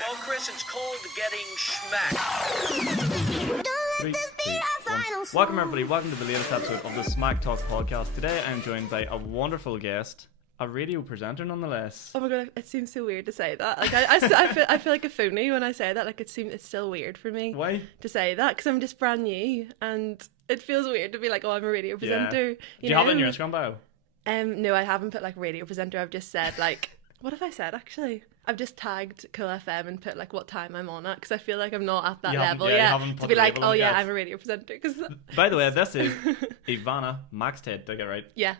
Well, Chris, it's called getting smacked. Welcome everybody, welcome to the latest episode of the Smac Talk podcast. Today I'm joined by a wonderful guest, a radio presenter nonetheless. Oh my god, it seems so weird to say that. Like I feel like a phony when I say that. Like it's still weird for me. Why? To say that because I'm just brand new and it feels weird to be like, oh, I'm a radio presenter. Do you have it in your Instagram bio? No, I haven't put like radio presenter. I've just said like, what have I said actually? I've just tagged Cool FM and put like what time I'm on at because I feel like I'm not at that level yet to be like, oh yeah, I'm a radio presenter. Cause by the way, this is Evanna Maxted. Did I get it right? Yeah.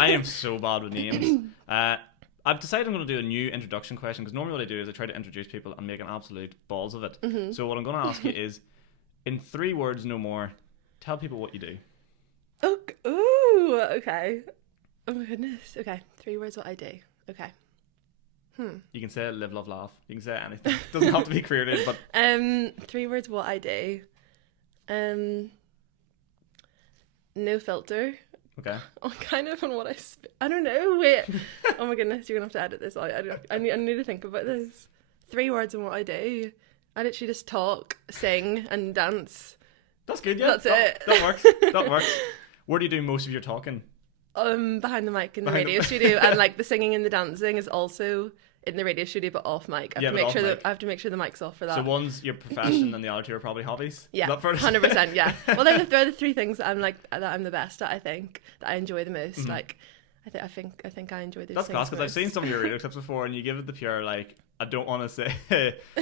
I am so bad with names. I've decided I'm going to do a new introduction question because normally what I do is I try to introduce people and make an absolute balls of it. Mm-hmm. So what I'm going to ask you is, in 3 words, no more, tell people what you do. Ooh, okay. Oh my goodness. Okay, 3 words what I do. Okay. You can say live, love, laugh. You can say anything. It doesn't have to be creative, but 3 words what I do. No filter. Okay. Oh, kind of on what I don't know. Wait. Oh my goodness, you're gonna have to edit this out. I need to think about this. 3 words on what I do. I literally just talk, sing, and dance. That's good. Yeah. It. That works. That works. Where do you do most of your talking? Behind the mic in the radio studio, and like the singing and the dancing is also in the radio studio but off mic. I have to make sure the mic's off for that. So one's your profession and the other 2 are probably hobbies. Yeah, 100%. Yeah. Well, they're the 3 things that I'm the best at. I think that I enjoy the most. Mm-hmm. Like, I think I enjoy those. That's class because I've seen some of your radio clips before, and you give it the pure like. I don't want to say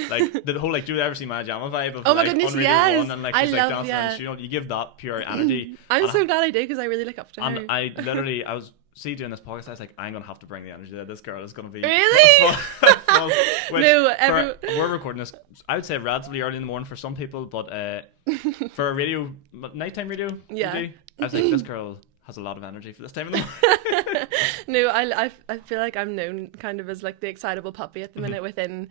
like the whole like do you ever see my Jama vibe of oh my like, goodness on yes One and like I she's love like dancing and you give that pure energy. I'm so glad I do because I really look up to her. And I was doing this podcast, I was like, I'm gonna have to bring the energy that this girl is gonna be really full, which no we're recording this I would say relatively early in the morning for some people, but for a radio nighttime radio I was like, this girl has a lot of energy for this time of the morning. No, I feel like I'm known kind of as like the excitable puppy at the minute within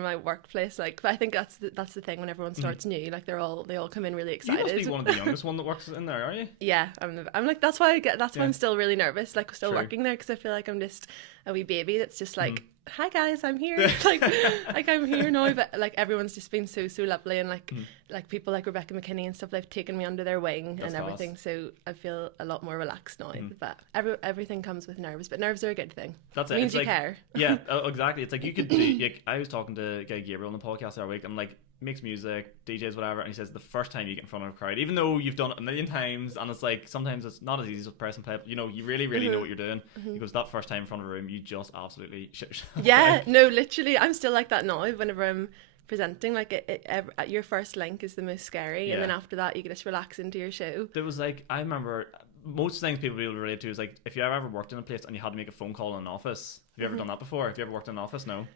my workplace, like, but I think that's the thing when everyone starts new, like they all come in really excited. You must be one of the youngest one that works in there, are you? Yeah, I'm like that's why I'm still really nervous, like still working there because I feel like I'm just a wee baby that's just like, hi guys, I'm here, like I'm here now, but like everyone's just been so lovely and like people like Rebecca McKinney and stuff, they've taken me under their wing. That's and everything class. So I feel a lot more relaxed now, but everything comes with nerves, but nerves are a good thing. That's it means you care. Yeah, exactly. It's like you could do like, I was talking to Guy Gabriel on the podcast the other week, and like makes music, DJs, whatever, and he says the first time you get in front of a crowd, even though you've done it a million times and it's like sometimes it's not as easy as press and play, you know, you really know what you're doing. He goes, that first time in front of a room you just absolutely shit yourself. Yeah, no, literally I'm still like that now whenever I'm presenting, like your first link is the most scary, and then after that you can just relax into your show. There was like, I remember most things people will relate to is like if you ever worked in a place and you had to make a phone call in an office. Have you ever done that before? Have you ever worked in an office? No.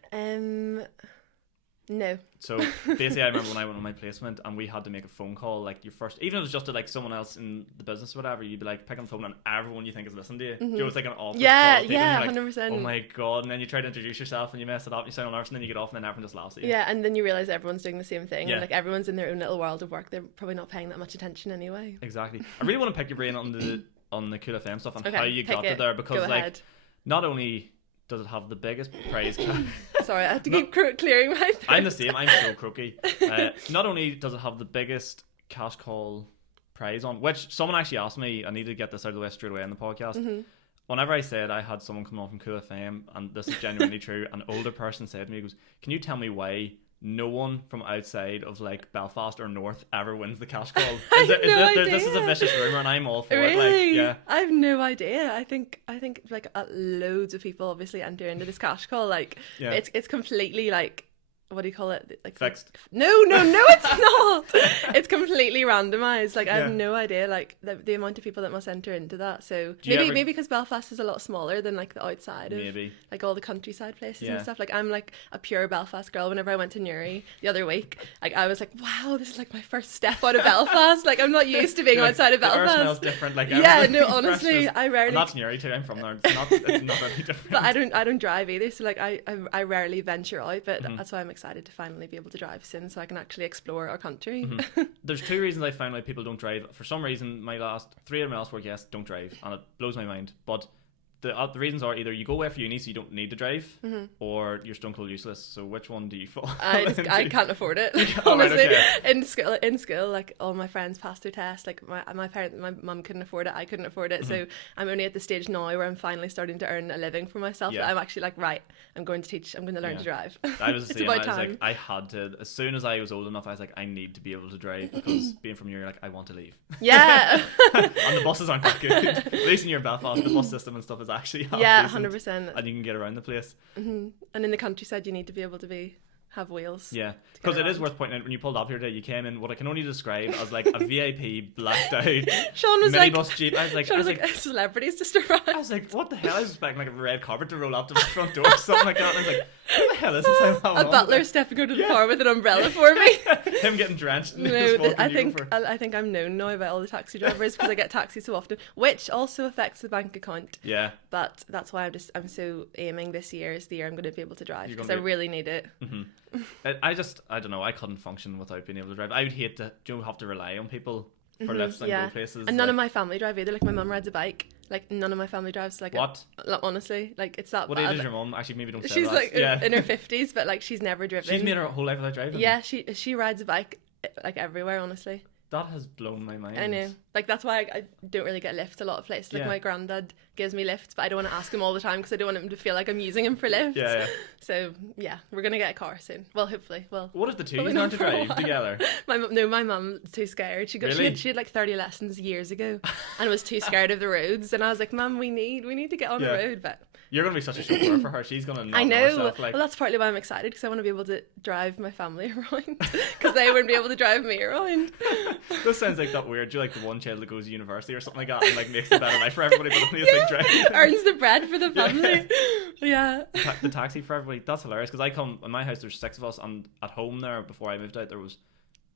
So basically I remember when I went on my placement and we had to make a phone call, like your first, even if it was just to like someone else in the business or whatever, you'd be like pick on the phone and everyone you think is listening to you. You know, it's like an office call. Yeah, like, 100%. Oh my god, and then you try to introduce yourself and you mess it up and you sound nervous and then you get off and then everyone just laughs at you. Yeah, and then you realise everyone's doing the same thing and like everyone's in their own little world of work. They're probably not paying that much attention anyway. Exactly. I really want to pick your brain on the Cool FM stuff and how you got it there, because like not only does it have the biggest prize sorry, I have to keep clearing my throat. I'm the same, I'm so croaky. Not only does it have the biggest cash call prize on, which someone actually asked me, I need to get this out of the way straight away in the podcast. Whenever I said I had someone come on from Cool FM, and this is genuinely true, an older person said to me, he goes, can you tell me why no one from outside of like Belfast or North ever wins the cash call? This is a vicious rumour and I'm all for it. Like, yeah, I have no idea. I think like loads of people obviously enter into this cash call. Like it's completely like, what do you call it? Like fixed. No, it's not. It's completely randomized. Like I have no idea. Like the amount of people that must enter into that. So maybe because Belfast is a lot smaller than like the outside of like all the countryside places and stuff. Like I'm like a pure Belfast girl. Whenever I went to Newry the other week, like I was like, wow, this is like my first step out of Belfast. Like I'm not used to being outside of Belfast. The air smells different. Like honestly, I rarely. And that's Newry too. I'm from there. It's not really different. But I don't drive either. So like I rarely venture out. But that's why I'm excited to finally be able to drive soon, so I can actually explore our country. There's 2 reasons I find why people don't drive. For some reason, 3 of my last work guests don't drive, and it blows my mind. But the reasons are either you go away for uni so you don't need to drive, or you're stone cold useless. So which one do you fall? I can't afford it. Oh, right, honestly, okay. in school, like all my friends passed their test. Like my mum couldn't afford it. I couldn't afford it. So I'm only at the stage now where I'm finally starting to earn a living for myself. Yeah. I'm actually like, right, I'm going to learn to drive. I was the It's same. about I was time. like, I had to, as soon as I was old enough, I was like, I need to be able to drive, because being from here, like, I want to leave. Yeah. And the buses aren't that good. At least in your Belfast, the bus system and stuff is actually half decent, 100%. and you can get around the place. And in the countryside, you need to be able to have wheels. Yeah, because it is worth pointing out, when you pulled up here today, you came in what I can only describe as like a VIP blacked out Sean was minibus Jeep. I was like, celebrities just arrived. I was like, what the hell? I was expecting like a red carpet to roll up to the front door or something like that. And I was like, what the hell is this? A butler stepping out of the car with an umbrella for me. Him getting drenched. No, I think I'm known now by all the taxi drivers because I get taxis so often, which also affects the bank account. Yeah. But that's why I'm so aiming this year is the year I'm going to be able to drive, because I really need it. I don't know, I couldn't function without being able to drive. I would hate to have to rely on people for lifts and go places. And none of my family drive either. Like my mum rides a bike. Like none of my family drives. Like what? Honestly, like it's that what bad. What age is your mum? Actually, maybe don't say she's that. Like in her 50s, but like she's never driven. She's made her whole life without driving. Yeah, she rides a bike like everywhere, honestly. That has blown my mind. I know. Like that's why I don't really get lifts a lot of places. Like my granddad gives me lifts, but I don't want to ask him all the time because I don't want him to feel like I'm using him for lifts. Yeah. So yeah, we're gonna get a car soon. Well, hopefully. Well, what if the two learn to drive together? My mum's too scared. She really? she had like 30 lessons years ago, and was too scared of the roads. And I was like, Mum, we need to get on the road, but. You're going to be such a chauffeur for her. She's going to knock I know. herself, like... Well, that's partly why I'm excited, because I want to be able to drive my family around, because they wouldn't be able to drive me around. This sounds like that weird. You're like the one child that goes to university or something like that and like makes a better life for everybody, but only a big drive. Earns the bread for the family. Yeah. The taxi for everybody. That's hilarious, because I come in my house. There's 6 of us, and at home there before I moved out there was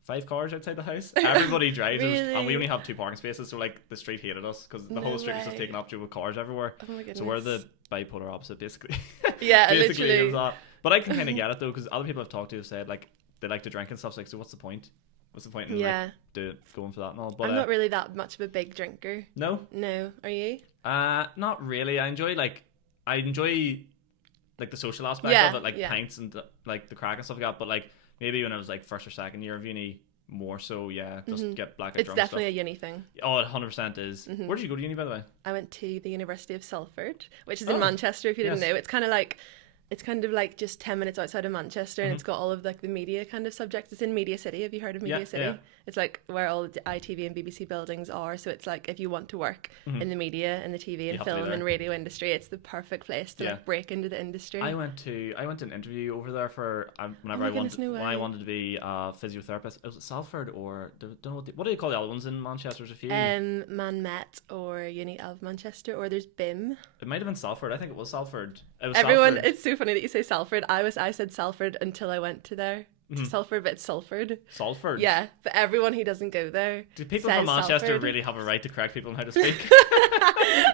5 cars outside the house. Everybody drives. Really? And we only have 2 parking spaces, so like the street hated us because the whole street was just taken up due with cars everywhere. Oh my goodness. So we're the bipolar opposite, basically. Yeah, basically literally. is that. But I can kind of get it though, because other people I've talked to have said like they like to drink and stuff. So, like, so what's the point? What's the point in like going for that and all? But I'm not really that much of a big drinker. No. Are you? Not really. I enjoy like the social aspect of it, like pints and like the crack and stuff like that. But like maybe when I was like first or second year of uni, more so, just get blackout drunk. It's definitely stuff. A uni thing. Oh, it 100% is. Where did you go to uni, by the way? I went to the University of Salford, which is in Manchester, if you didn't know. It's kind of like just 10 minutes outside of Manchester, and it's got all of like the media kind of subjects. It's in Media City. Have you heard of Media City? Yeah. It's like where all the ITV and BBC buildings are. So it's like if you want to work in the media and the TV and film and radio industry, it's the perfect place to like break into the industry. I went to an interview over there for whenever I wanted to be a physiotherapist. Was it Salford or don't know what do you call the other ones in Manchester? There's a few. Man Met or Uni of Manchester, or there's BIM. It might have been Salford. I think it was Salford. Salford. It's so funny that you say Salford. I said Salford until I went to there. To Salford, but it's Salford. Salford? Yeah, but everyone who doesn't go there. Do people from Manchester Salford. Really have a right to correct people on how to speak?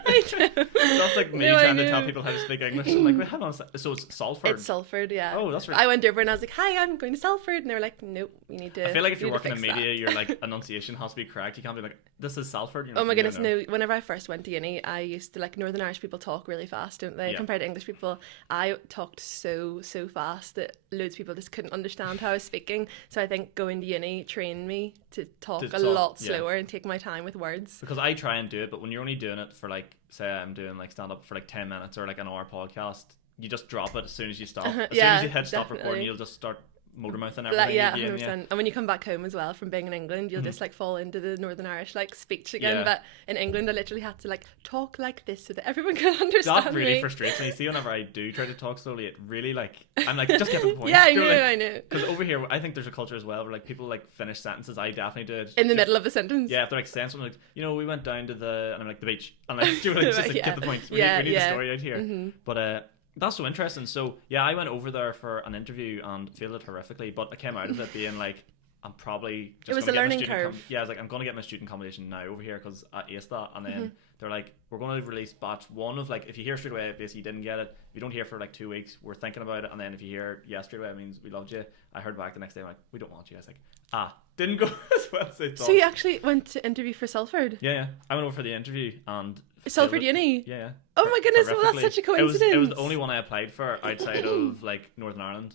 I know. That's like me trying to tell people how to speak English. I'm like, wait, hang on. So it's Salford? It's Salford, yeah. Oh, that's right. I went over and I was like, hi, I'm going to Salford. And they were like, nope, you need to. I feel like if you're working in media, your like enunciation has to be correct. You can't be like, this is Salford. Oh my goodness, no. Whenever I first went to uni, I used to like Northern Irish people talk really fast, don't they? Compared to English people, I talked so fast that loads of people just couldn't understand how I was speaking. So I think going to uni trained me to talk a lot slower and take my time with words. Because I try and do it, but when you're only doing it for like, say I'm doing like stand up for like 10 minutes or like an hour podcast, you just drop it as soon as you stop. As soon as you hit stop recording, you'll just start motormouth and everything. Yeah, 100%. Yeah. And when you come back home as well from being in England, you'll just like fall into the Northern Irish like speech again. But in England, I literally had to like talk like this so that everyone could understand me. That really frustrates me. See, whenever I do try to talk slowly, it really like I'm like just get to the point. Yeah, I know. Because over here, I think there's a culture as well where like people like finish sentences. I definitely do it in the middle of a sentence. Yeah, if they're like saying something like, we went down to and I'm like the beach, and like, just like get the point. We need the story out here. But that's so interesting. So yeah, I went over there for an interview and failed it horrifically, but I came out of it being like, I'm probably just it was a learning curve. I was like, I'm going to get my student accommodation now over here because I aced that. And then they're like, we're going to release batch 1 of like, if you hear straight away, basically you didn't get it. If you don't hear for like 2 weeks, we're thinking about it. And then if you hear yes straight away, it means we loved you. I heard back the next day, I'm like, we don't want you. I was like, didn't go as well as I thought. So you actually went to interview for Salford? Yeah. I went over for the interview and Salford Uni? Yeah. Oh my goodness, well that's such a coincidence. It was the only one I applied for outside of like Northern Ireland.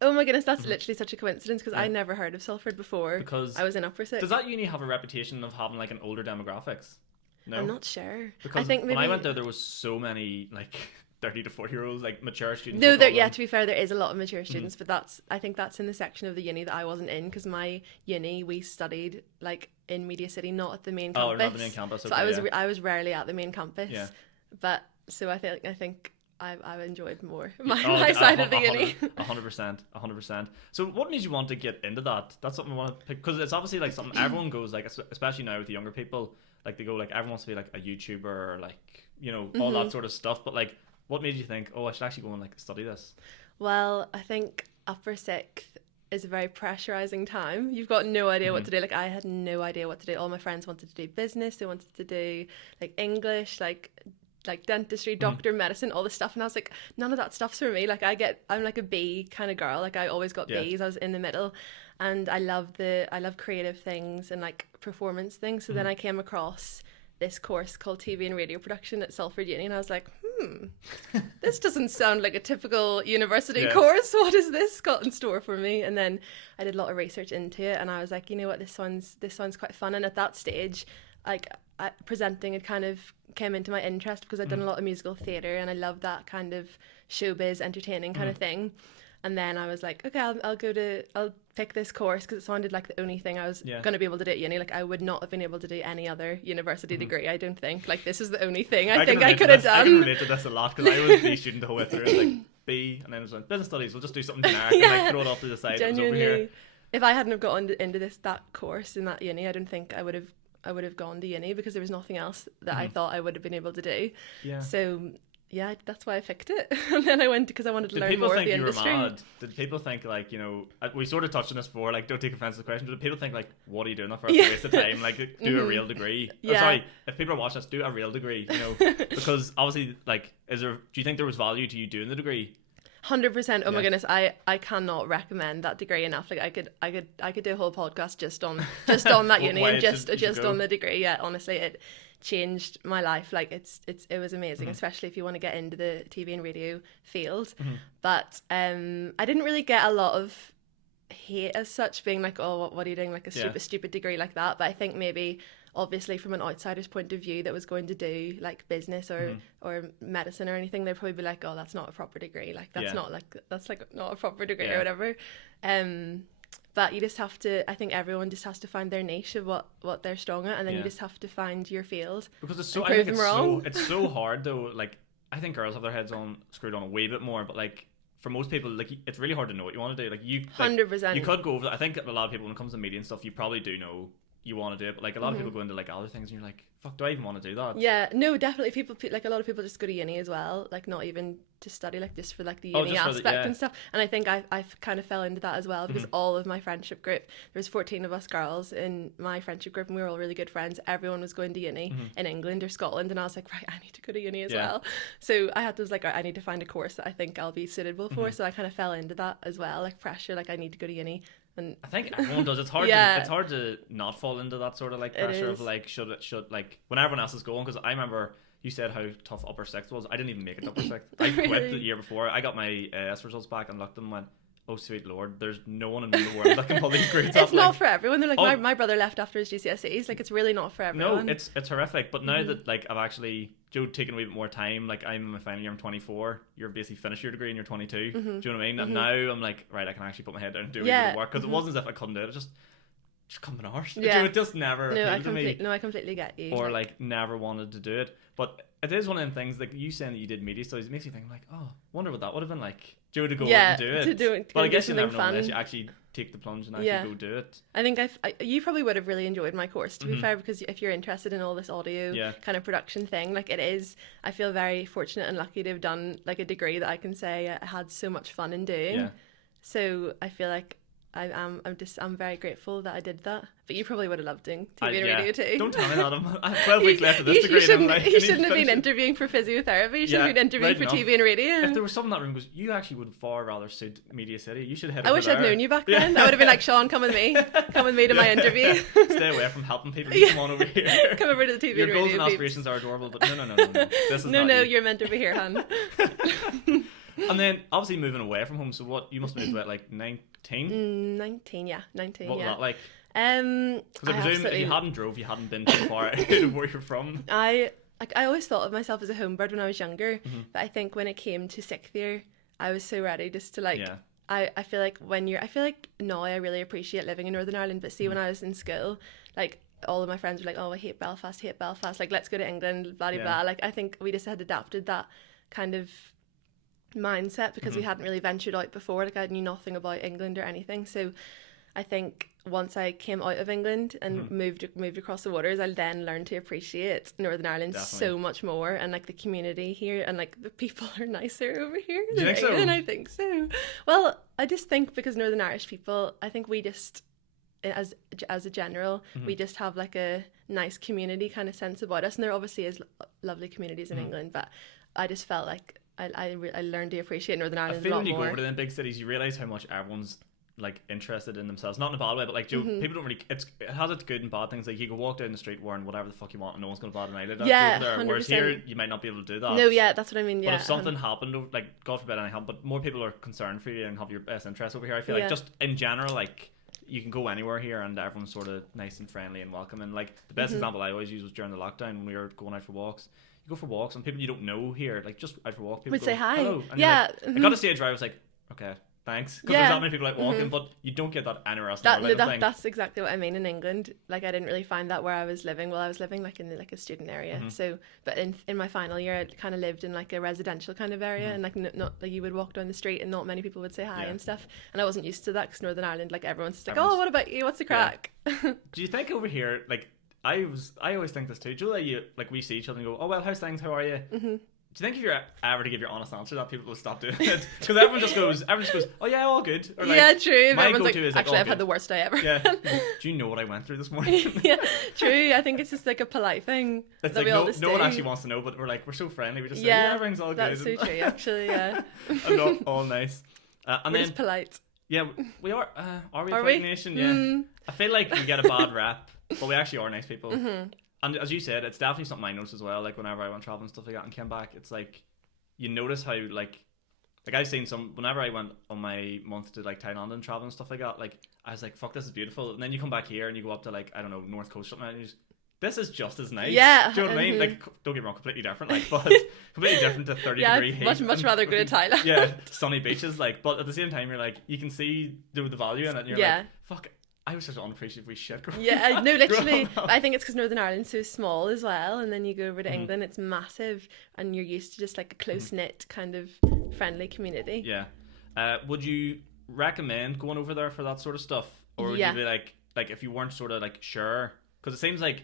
Oh my goodness, that's literally such a coincidence because I never heard of Salford before. Because I was in upper six. Does that uni have a reputation of having like an older demographics? No, I'm not sure. Because I think maybe... when I went there was so many like 30 to 40 year olds, like mature students. No, to be fair, there is a lot of mature students, but I think that's in the section of the uni that I wasn't in, because my uni, we studied like in Media City, not at the main campus. Oh, not the main campus. Okay, so I was rarely at the main campus. Yeah. But so I think I enjoyed more my side of the uni. 100%. So what made you want to get into that? That's something I want to pick, because it's obviously like something everyone goes like, especially now with the younger people, like they go like everyone wants to be like a YouTuber or like, you know, all that sort of stuff. But like, what made you think, oh, I should actually go and like study this? Well, I think upper sixth is a very pressurizing time. You've got no idea what to do. Like I had no idea what to do. All my friends wanted to do business. They wanted to do like English, like dentistry, doctor, medicine, all this stuff, and I was like, none of that stuff's for me. Like I'm like a B kind of girl. Like I always got B's. I was in the middle, and I love creative things and like performance things. So then I came across this course called TV and radio production at Salford Uni, and I was like, this doesn't sound like a typical university course. What has this got in store for me? And then I did a lot of research into it, and I was like, you know what, this sounds quite fun. And at that stage, like presenting had kind of came into my interest because I'd done a lot of musical theatre, and I loved that kind of showbiz entertaining kind of thing. And then I was like, okay, I'll pick this course because it sounded like the only thing I was going to be able to do at uni. Like I would not have been able to do any other university degree, I don't think. Like this is the only thing I think I could have done. I can relate to this a lot because I was a B student the whole way through, like B, and then I was like, business studies, we'll just do something generic and like throw it off to the side. Genuinely, it was over here. If I hadn't have gotten into that course in that uni, I don't think I would have gone to uni, because there was nothing else that I thought I would have been able to do. Yeah. So yeah, that's why I picked it. And then I went because I wanted to learn more of the industry. Did people think you were mad? Did people think like, you know, we sort of touched on this before, like don't take offense to the question, but did people think like, what are you doing that for? It's a waste of time, like do a real degree. Yeah. Sorry, if people are watching this, do a real degree, you know, because obviously like, do you think there was value to you doing the degree? 100%. Oh my goodness, I cannot recommend that degree enough. Like I could do a whole podcast just on that uni and just on the degree. Yeah, honestly, it changed my life. Like it was amazing, especially if you want to get into the TV and radio field. But I didn't really get a lot of hate as such, being like, oh, what are you doing, like a stupid degree like that. But I think maybe obviously from an outsider's point of view that was going to do like business or medicine or anything, they'd probably be like, oh, that's not a proper degree, like that's not a proper degree or whatever. But you just have to, I think everyone just has to find their niche of what they're strong at, and then you just have to find your field, because it's so, I think it's so hard though. Like I think girls have their heads screwed on a way bit more, but like for most people, like it's really hard to know what you want to do. Like you 100%, you could go over. I think a lot of people, when it comes to media and stuff, you probably do know you want to do it, but like a lot of people go into like other things and you're like, fuck, do I even want to do that? Yeah, no, definitely. People like a lot of people just go to uni as well, like not even to study, like just for like the uni aspect and stuff. And I think I kind of fell into that as well, because all of my friendship group, there was 14 of us girls in my friendship group, and we were all really good friends. Everyone was going to uni in England or Scotland, and I was like, right, I need to go to uni as well. So I was like, right, I need to find a course that I think I'll be suitable for. So I kind of fell into that as well, like pressure, like I need to go to uni. And I think everyone does. It's hard. It's hard to not fall into that sort of like pressure of like should like when everyone else is going. Because I remember you said how tough upper sixth was. I didn't even make it to upper sixth. I quit the year before. I got my S results back and looked at them and went, oh sweet lord, there's no one in the world that can pull these grades off. It's not for everyone. They're like, my brother left after his GCSEs. Like it's really not for everyone. No, it's horrific. But now that like I've actually taken a wee bit more time, like I'm in my final year, I'm 24, you're basically finished your degree and you're 22. Do you know what I mean? And now I'm like, right, I can actually put my head down and do a bit of work, because it wasn't as if I couldn't do it. It just come an arse. It just never appealed to me. No, I completely get you. Or like never wanted to do it. But it is one of them things, like you saying that you did media studies, it makes you think like, oh, wonder what that would have been like. To go and do it. But I guess you never know unless you actually take the plunge and actually go do it. I think you probably would have really enjoyed my course, to be fair, because if you're interested in all this audio kind of production thing, like it is, I feel very fortunate and lucky to have done like a degree that I can say I had so much fun in doing. So I feel like I'm very grateful that I did that. But you probably would have loved doing TV and radio too. Don't tell me that. I have 12 weeks left of this degree. You shouldn't have been interviewing for physiotherapy. You should have been interviewing for TV and radio. If there was someone in that room who goes, you actually would far rather suit Media City. You should head. I wish I'd known you back then. I would have been like, Sean, come with me to my interview. Stay away from helping people. Come on over here. Come over to the TV Your and radio. Your goals and aspirations are adorable, but no. This is no, not you. you're meant to be here, hon. And then obviously moving away from home. So what you must have moved to like 19? 19, yeah, 19. What was that like? Because I presume if you hadn't drove, you hadn't been too far out of where you're from. I always thought of myself as a homebird when I was younger, but I think when it came to 6th year, I was so ready just to like. Yeah. I feel like now I really appreciate living in Northern Ireland, but see when I was in school, like all of my friends were like, oh, I hate Belfast, like let's go to England, blah blah blah. Like I think we just had adapted that kind of mindset because we hadn't really ventured out before. Like I knew nothing about England or anything, so I think once I came out of England and moved across the waters, I then learned to appreciate Northern Ireland so much more, and like the community here, and like the people are nicer over here than England. I think so. Well, I just think because Northern Irish people, I think we just, as a general, we just have like a nice community kind of sense about us, and there obviously is lovely communities in England, but I just felt like I learned to appreciate Northern Ireland a lot more. I feel when you go over to them big cities, you realise how much everyone's like interested in themselves, not in a bad way, but like people don't really. It has its good and bad things. Like you can walk down the street wearing whatever the fuck you want, and no one's gonna bat an eyelid at you over there. 100%. Whereas here, you might not be able to do that. No, yeah, that's what I mean. Yeah, but if something happened, like God forbid anything happened, but more people are concerned for you and have your best interest over here. I feel like just in general, like you can go anywhere here and everyone's sort of nice and friendly and welcoming. Like the best example I always use was during the lockdown when we were going out for walks. You go for walks and people you don't know here, like just out for walk, people would say hi. Hello. And yeah, like, I got to stage where I was like, okay, thanks, because there's not many people out walking, but you don't get that anywhere else. That's exactly what I mean in England. Like I didn't really find that where I was living. Well, I was living like in like a student area, so but in my final year, I kind of lived in like a residential kind of area, and like not like you would walk down the street and not many people would say hi and stuff, and I wasn't used to that because Northern Ireland, like everyone's just like, oh, what about you? What's the crack? Do you think over here, like I always think this too, Julia, you like we see each other and go, oh well, how's things? How are you? Do you think if you're ever to give your honest answer that people will stop doing it? Because everyone just goes, oh yeah, all good. Or like, yeah, true. My everyone's go-to like, is like, actually, I've had the worst day ever. Yeah. Do you know what I went through this morning? Yeah, true. I think it's just like a polite thing. It's that like we all just no do. one actually wants to know, but we're so friendly. We just say, yeah, everything's all that's good. That's so true, actually, yeah. And not all nice. And we're just polite. Yeah, we are. Are we a polite nation? Yeah. I feel like we get a bad rap, but we actually are nice people. And as you said, it's definitely something I noticed as well. Like whenever I went traveling and stuff like that and came back, it's like you notice how like I've seen whenever I went on my month to like Thailand and travel and stuff like that, like I was like, fuck, this is beautiful. And then you come back here and you go up to like, I don't know, North Coast or something, and you just, this is just as nice. Yeah. Do you know what I mean? Like, don't get me wrong, completely different, like, but completely different to 30-degree heat. Much rather go to Thailand. Yeah, sunny beaches, like, but at the same time, you're like, you can see the value in it, and you're like, fuck, I was such an unappreciative wee shit. Yeah, no, literally. I think it's because Northern Ireland's so small as well, and then you go over to England, it's massive, and you're used to just like a close knit kind of friendly community. Yeah. Would you recommend going over there for that sort of stuff, or would you be like if you weren't sort of like sure? Because it seems like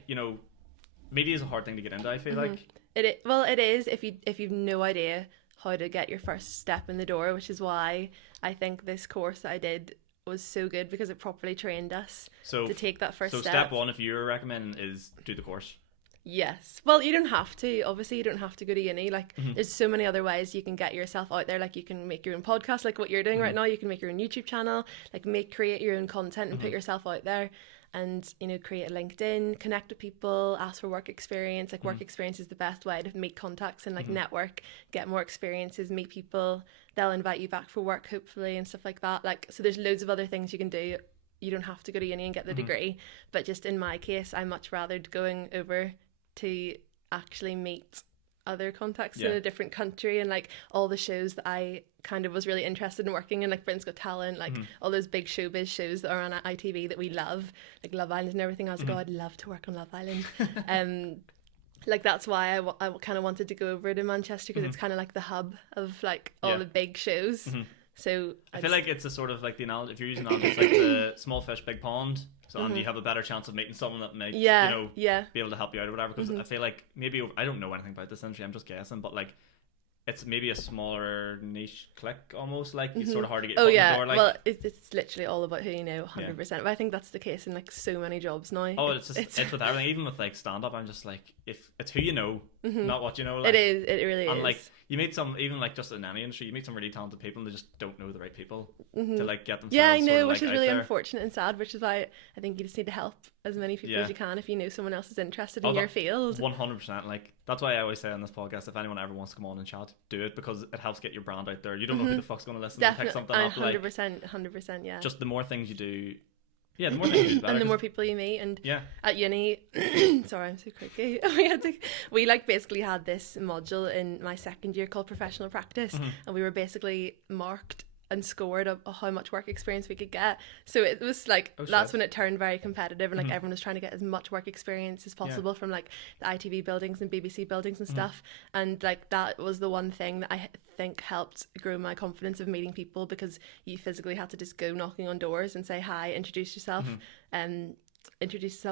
media is a hard thing to get into. I feel like it is if you've no idea how to get your first step in the door, which is why I think this course that I did was so good because it properly trained us to take that first step. So step one, if you're recommending, is do the course. Yes. Well, you don't have to. Obviously, you don't have to go to uni. Like, there's so many other ways you can get yourself out there. Like, you can make your own podcast, like what you're doing right now. You can make your own YouTube channel. Like, create your own content and put yourself out there. And create a LinkedIn, connect with people, ask for work experience. Like work experience is the best way to make contacts and like network, get more experiences, meet people. They'll invite you back for work hopefully and stuff like that. Like, so there's loads of other things you can do. You don't have to go to uni and get the degree, but just in my case, I much rather going over to actually meet other contacts in a different country, and like all the shows that I kind of was really interested in working in, like Britain's Got Talent, like all those big showbiz shows that are on ITV that we love, like Love Island and everything. I was like, oh, I'd love to work on Love Island. Like that's why I kind of wanted to go over to Manchester, because it's kind of like the hub of like all the big shows. So I feel like it's a sort of like the analogy, if you're using that, it's like the small fish, big pond. So and you have a better chance of meeting someone that might, be able to help you out or whatever. Because I feel like maybe I don't know anything about this industry. I'm just guessing, but like it's maybe a smaller niche clique almost, like it's sort of hard to get oh foot yeah in the door, like. Well, it's literally all about who you know, 100%. But I think that's the case in like so many jobs now. Oh, it's with everything. Even with like stand-up, I'm just like, if it's who you know, not what you know, like, it really is. and like you meet some, even like just in any industry, you meet some really talented people and they just don't know the right people to like get themselves I know, sort of, which like, is really out there. unfortunate and sad, which is why I think you just need to help as many people as you can if you know someone else is interested in your field. 100%. Like that's why I always say on this podcast, if anyone ever wants to come on and chat, do it, because it helps get your brand out there. You don't know who the fuck's going to listen and pick something up. 100%, yeah. Just the more things you do, the more things you do, the better, and the more people you meet. And at uni, sorry, I'm so creaky. We like basically had this module in my second year called professional practice, and we were basically marked and scored how much work experience we could get. So it was like that's when it turned very competitive, and like everyone was trying to get as much work experience as possible from like the ITV buildings and BBC buildings and stuff. And like that was the one thing that I think helped grow my confidence of meeting people, because you physically had to just go knocking on doors and say hi, introduce yourself,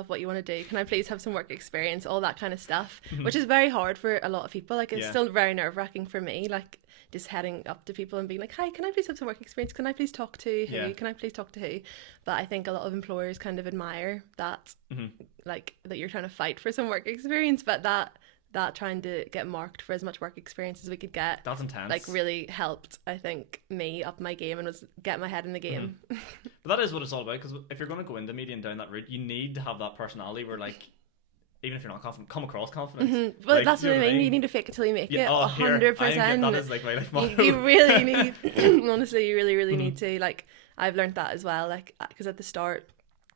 what you want to do, can I please have some work experience, all that kind of stuff, which is very hard for a lot of people. Like it's still very nerve-wracking for me, like just heading up to people and being like, hi, can I please have some work experience, can I please talk to who, can I please talk to who. But I think a lot of employers kind of admire that, like that you're trying to fight for some work experience, but that trying to get marked for as much work experience as we could get, that's intense, like really helped, I think, me up my game and was get my head in the game. But that is what it's all about, because if you're going to go into media and down that route, you need to have that personality where, like, even if you're not confident, come across confident. But like, that's what I mean. You need to fake it till you make it. 100%. That is like my life motto. You really need, honestly, you really need to. Like, I've learned that as well. Like, because at the start,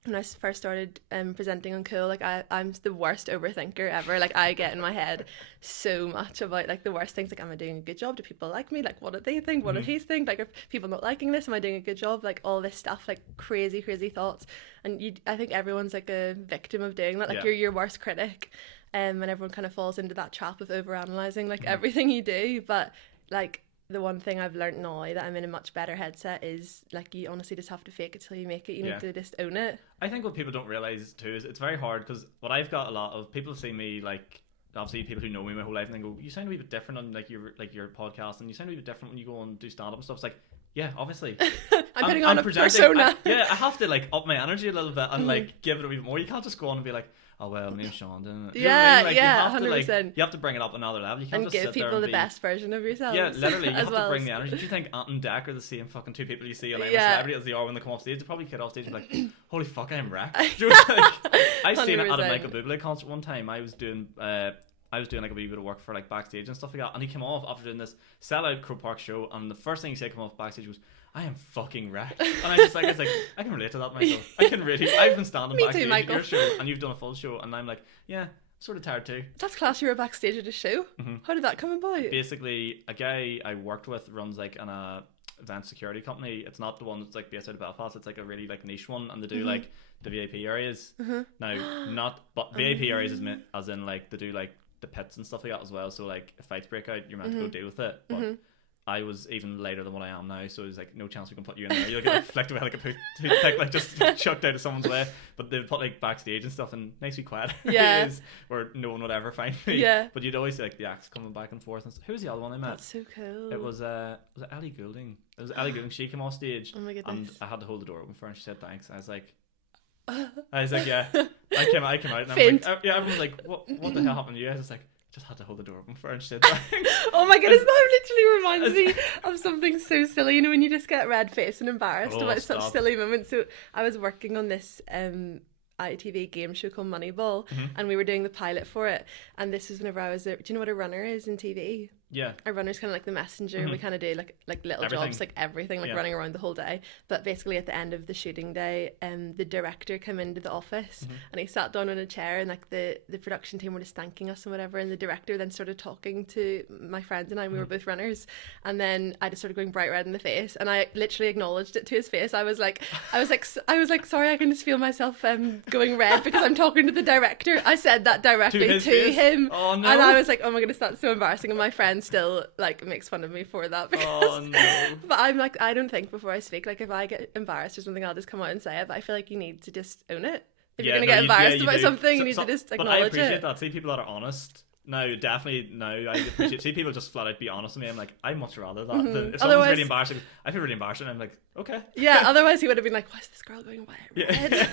when I first started presenting on Cool, like I'm the worst overthinker ever. Like I get in my head so much about like the worst things. Like, am I doing a good job? Do people like me? Like, what do they think? What do he think? Like, are people not liking this? Am I doing a good job? Like all this stuff, like crazy thoughts. And I think everyone's like a victim of doing that. Like you're your worst critic, and everyone kind of falls into that trap of overanalyzing like everything you do. But like, the one thing I've learned now that I'm in a much better headset is like you honestly just have to fake it till you make it. You need to just own it. I think what people don't realise too is it's very hard, because what I've got a lot of people see me, like obviously people who know me my whole life, and they go, you sound a wee bit different on like your podcast, and you sound a wee bit different when you go and do stand up and stuff. It's like, yeah, obviously I'm putting on a persona. I have to like up my energy a little bit and like give it a wee bit more. You can't just go on and be like, oh well, my name's Sean, didn't it? You know what I mean? Like, 100%. You have to bring it up another level. You can't and just give sit people there the and best version of yourself. Yeah, literally, you have to bring the energy. Do you think Ant and Deck are the same fucking two people you see on every celebrity as they are when they come off stage? They probably get off stage and be like, holy fuck, I'm wrecked. Do you know, like, I seen it at a Michael Bublé concert one time. I was doing like a wee bit of work for like backstage and stuff like that, and he came off after doing this sellout Crow Park show, and the first thing he said come off backstage was, I am fucking wrecked. And I was like, I can relate to that myself. I've been standing backstage at your show and you've done a full show, and I'm like, yeah, sort of tired too. That's class. You were backstage at a show. How did that come about? Basically, a guy I worked with runs like an event security company. It's not the one that's like based out of Belfast. It's like a really like niche one, and they do like the VIP areas. Now, but VIP areas is meant as in like they do like the pits and stuff like that as well. So like if fights break out, you're meant to go deal with it. But I was even later than what I am now, so it was like, no chance we can put you in there. You'll get like, flicked away like a toothpick, like just chucked out of someone's way. But they'd put like backstage and stuff in nice wee quiet areas where no one would ever find me. Yeah. But you'd always see like the acts coming back and forth. And who was the other one I met? That's so cool. It was Ellie Goulding. It was Ellie Goulding. She came off stage. Oh my goodness. And I had to hold the door open for her, and she said thanks. I was like, yeah. I came out and I was like, yeah. Everyone was like, what the hell happened to you? I was just like, just had to hold the door open for her, and she said thanks. Oh my goodness, that literally reminds me of something so silly. You know, when you just get red faced and embarrassed about such silly moments. So I was working on this ITV game show called Moneyball, and we were doing the pilot for it, and this was whenever I was there. Do you know what a runner is in TV? Yeah. A runner's kind of like the messenger. We kind of do like little jobs, like everything, like running around the whole day. But basically at the end of the shooting day, the director came into the office and he sat down in a chair, and like the production team were just thanking us and whatever, and the director then started talking to my friends and I. We were both runners, and then I just started going bright red in the face, and I literally acknowledged it to his face. I was like sorry, I can just feel myself going red because I'm talking to the director. I said that directly to him. Oh no. And I was like, oh my goodness, that's so embarrassing. And my friend still like makes fun of me for that because but I'm like, I don't think before I speak, like if I get embarrassed or something, I'll just come out and say it. But I feel like you need to just own it. If you're gonna get embarrassed about something, you need to just acknowledge it. But I appreciate that. See, people that are honest No, definitely no. I appreciate see people just flat out be honest with me. I'm like, I'd much rather that than if someone's Otherwise- really embarrassing. I feel really embarrassed, and I'm like, okay. Yeah, otherwise he would have been like, why is this girl going red? Yeah.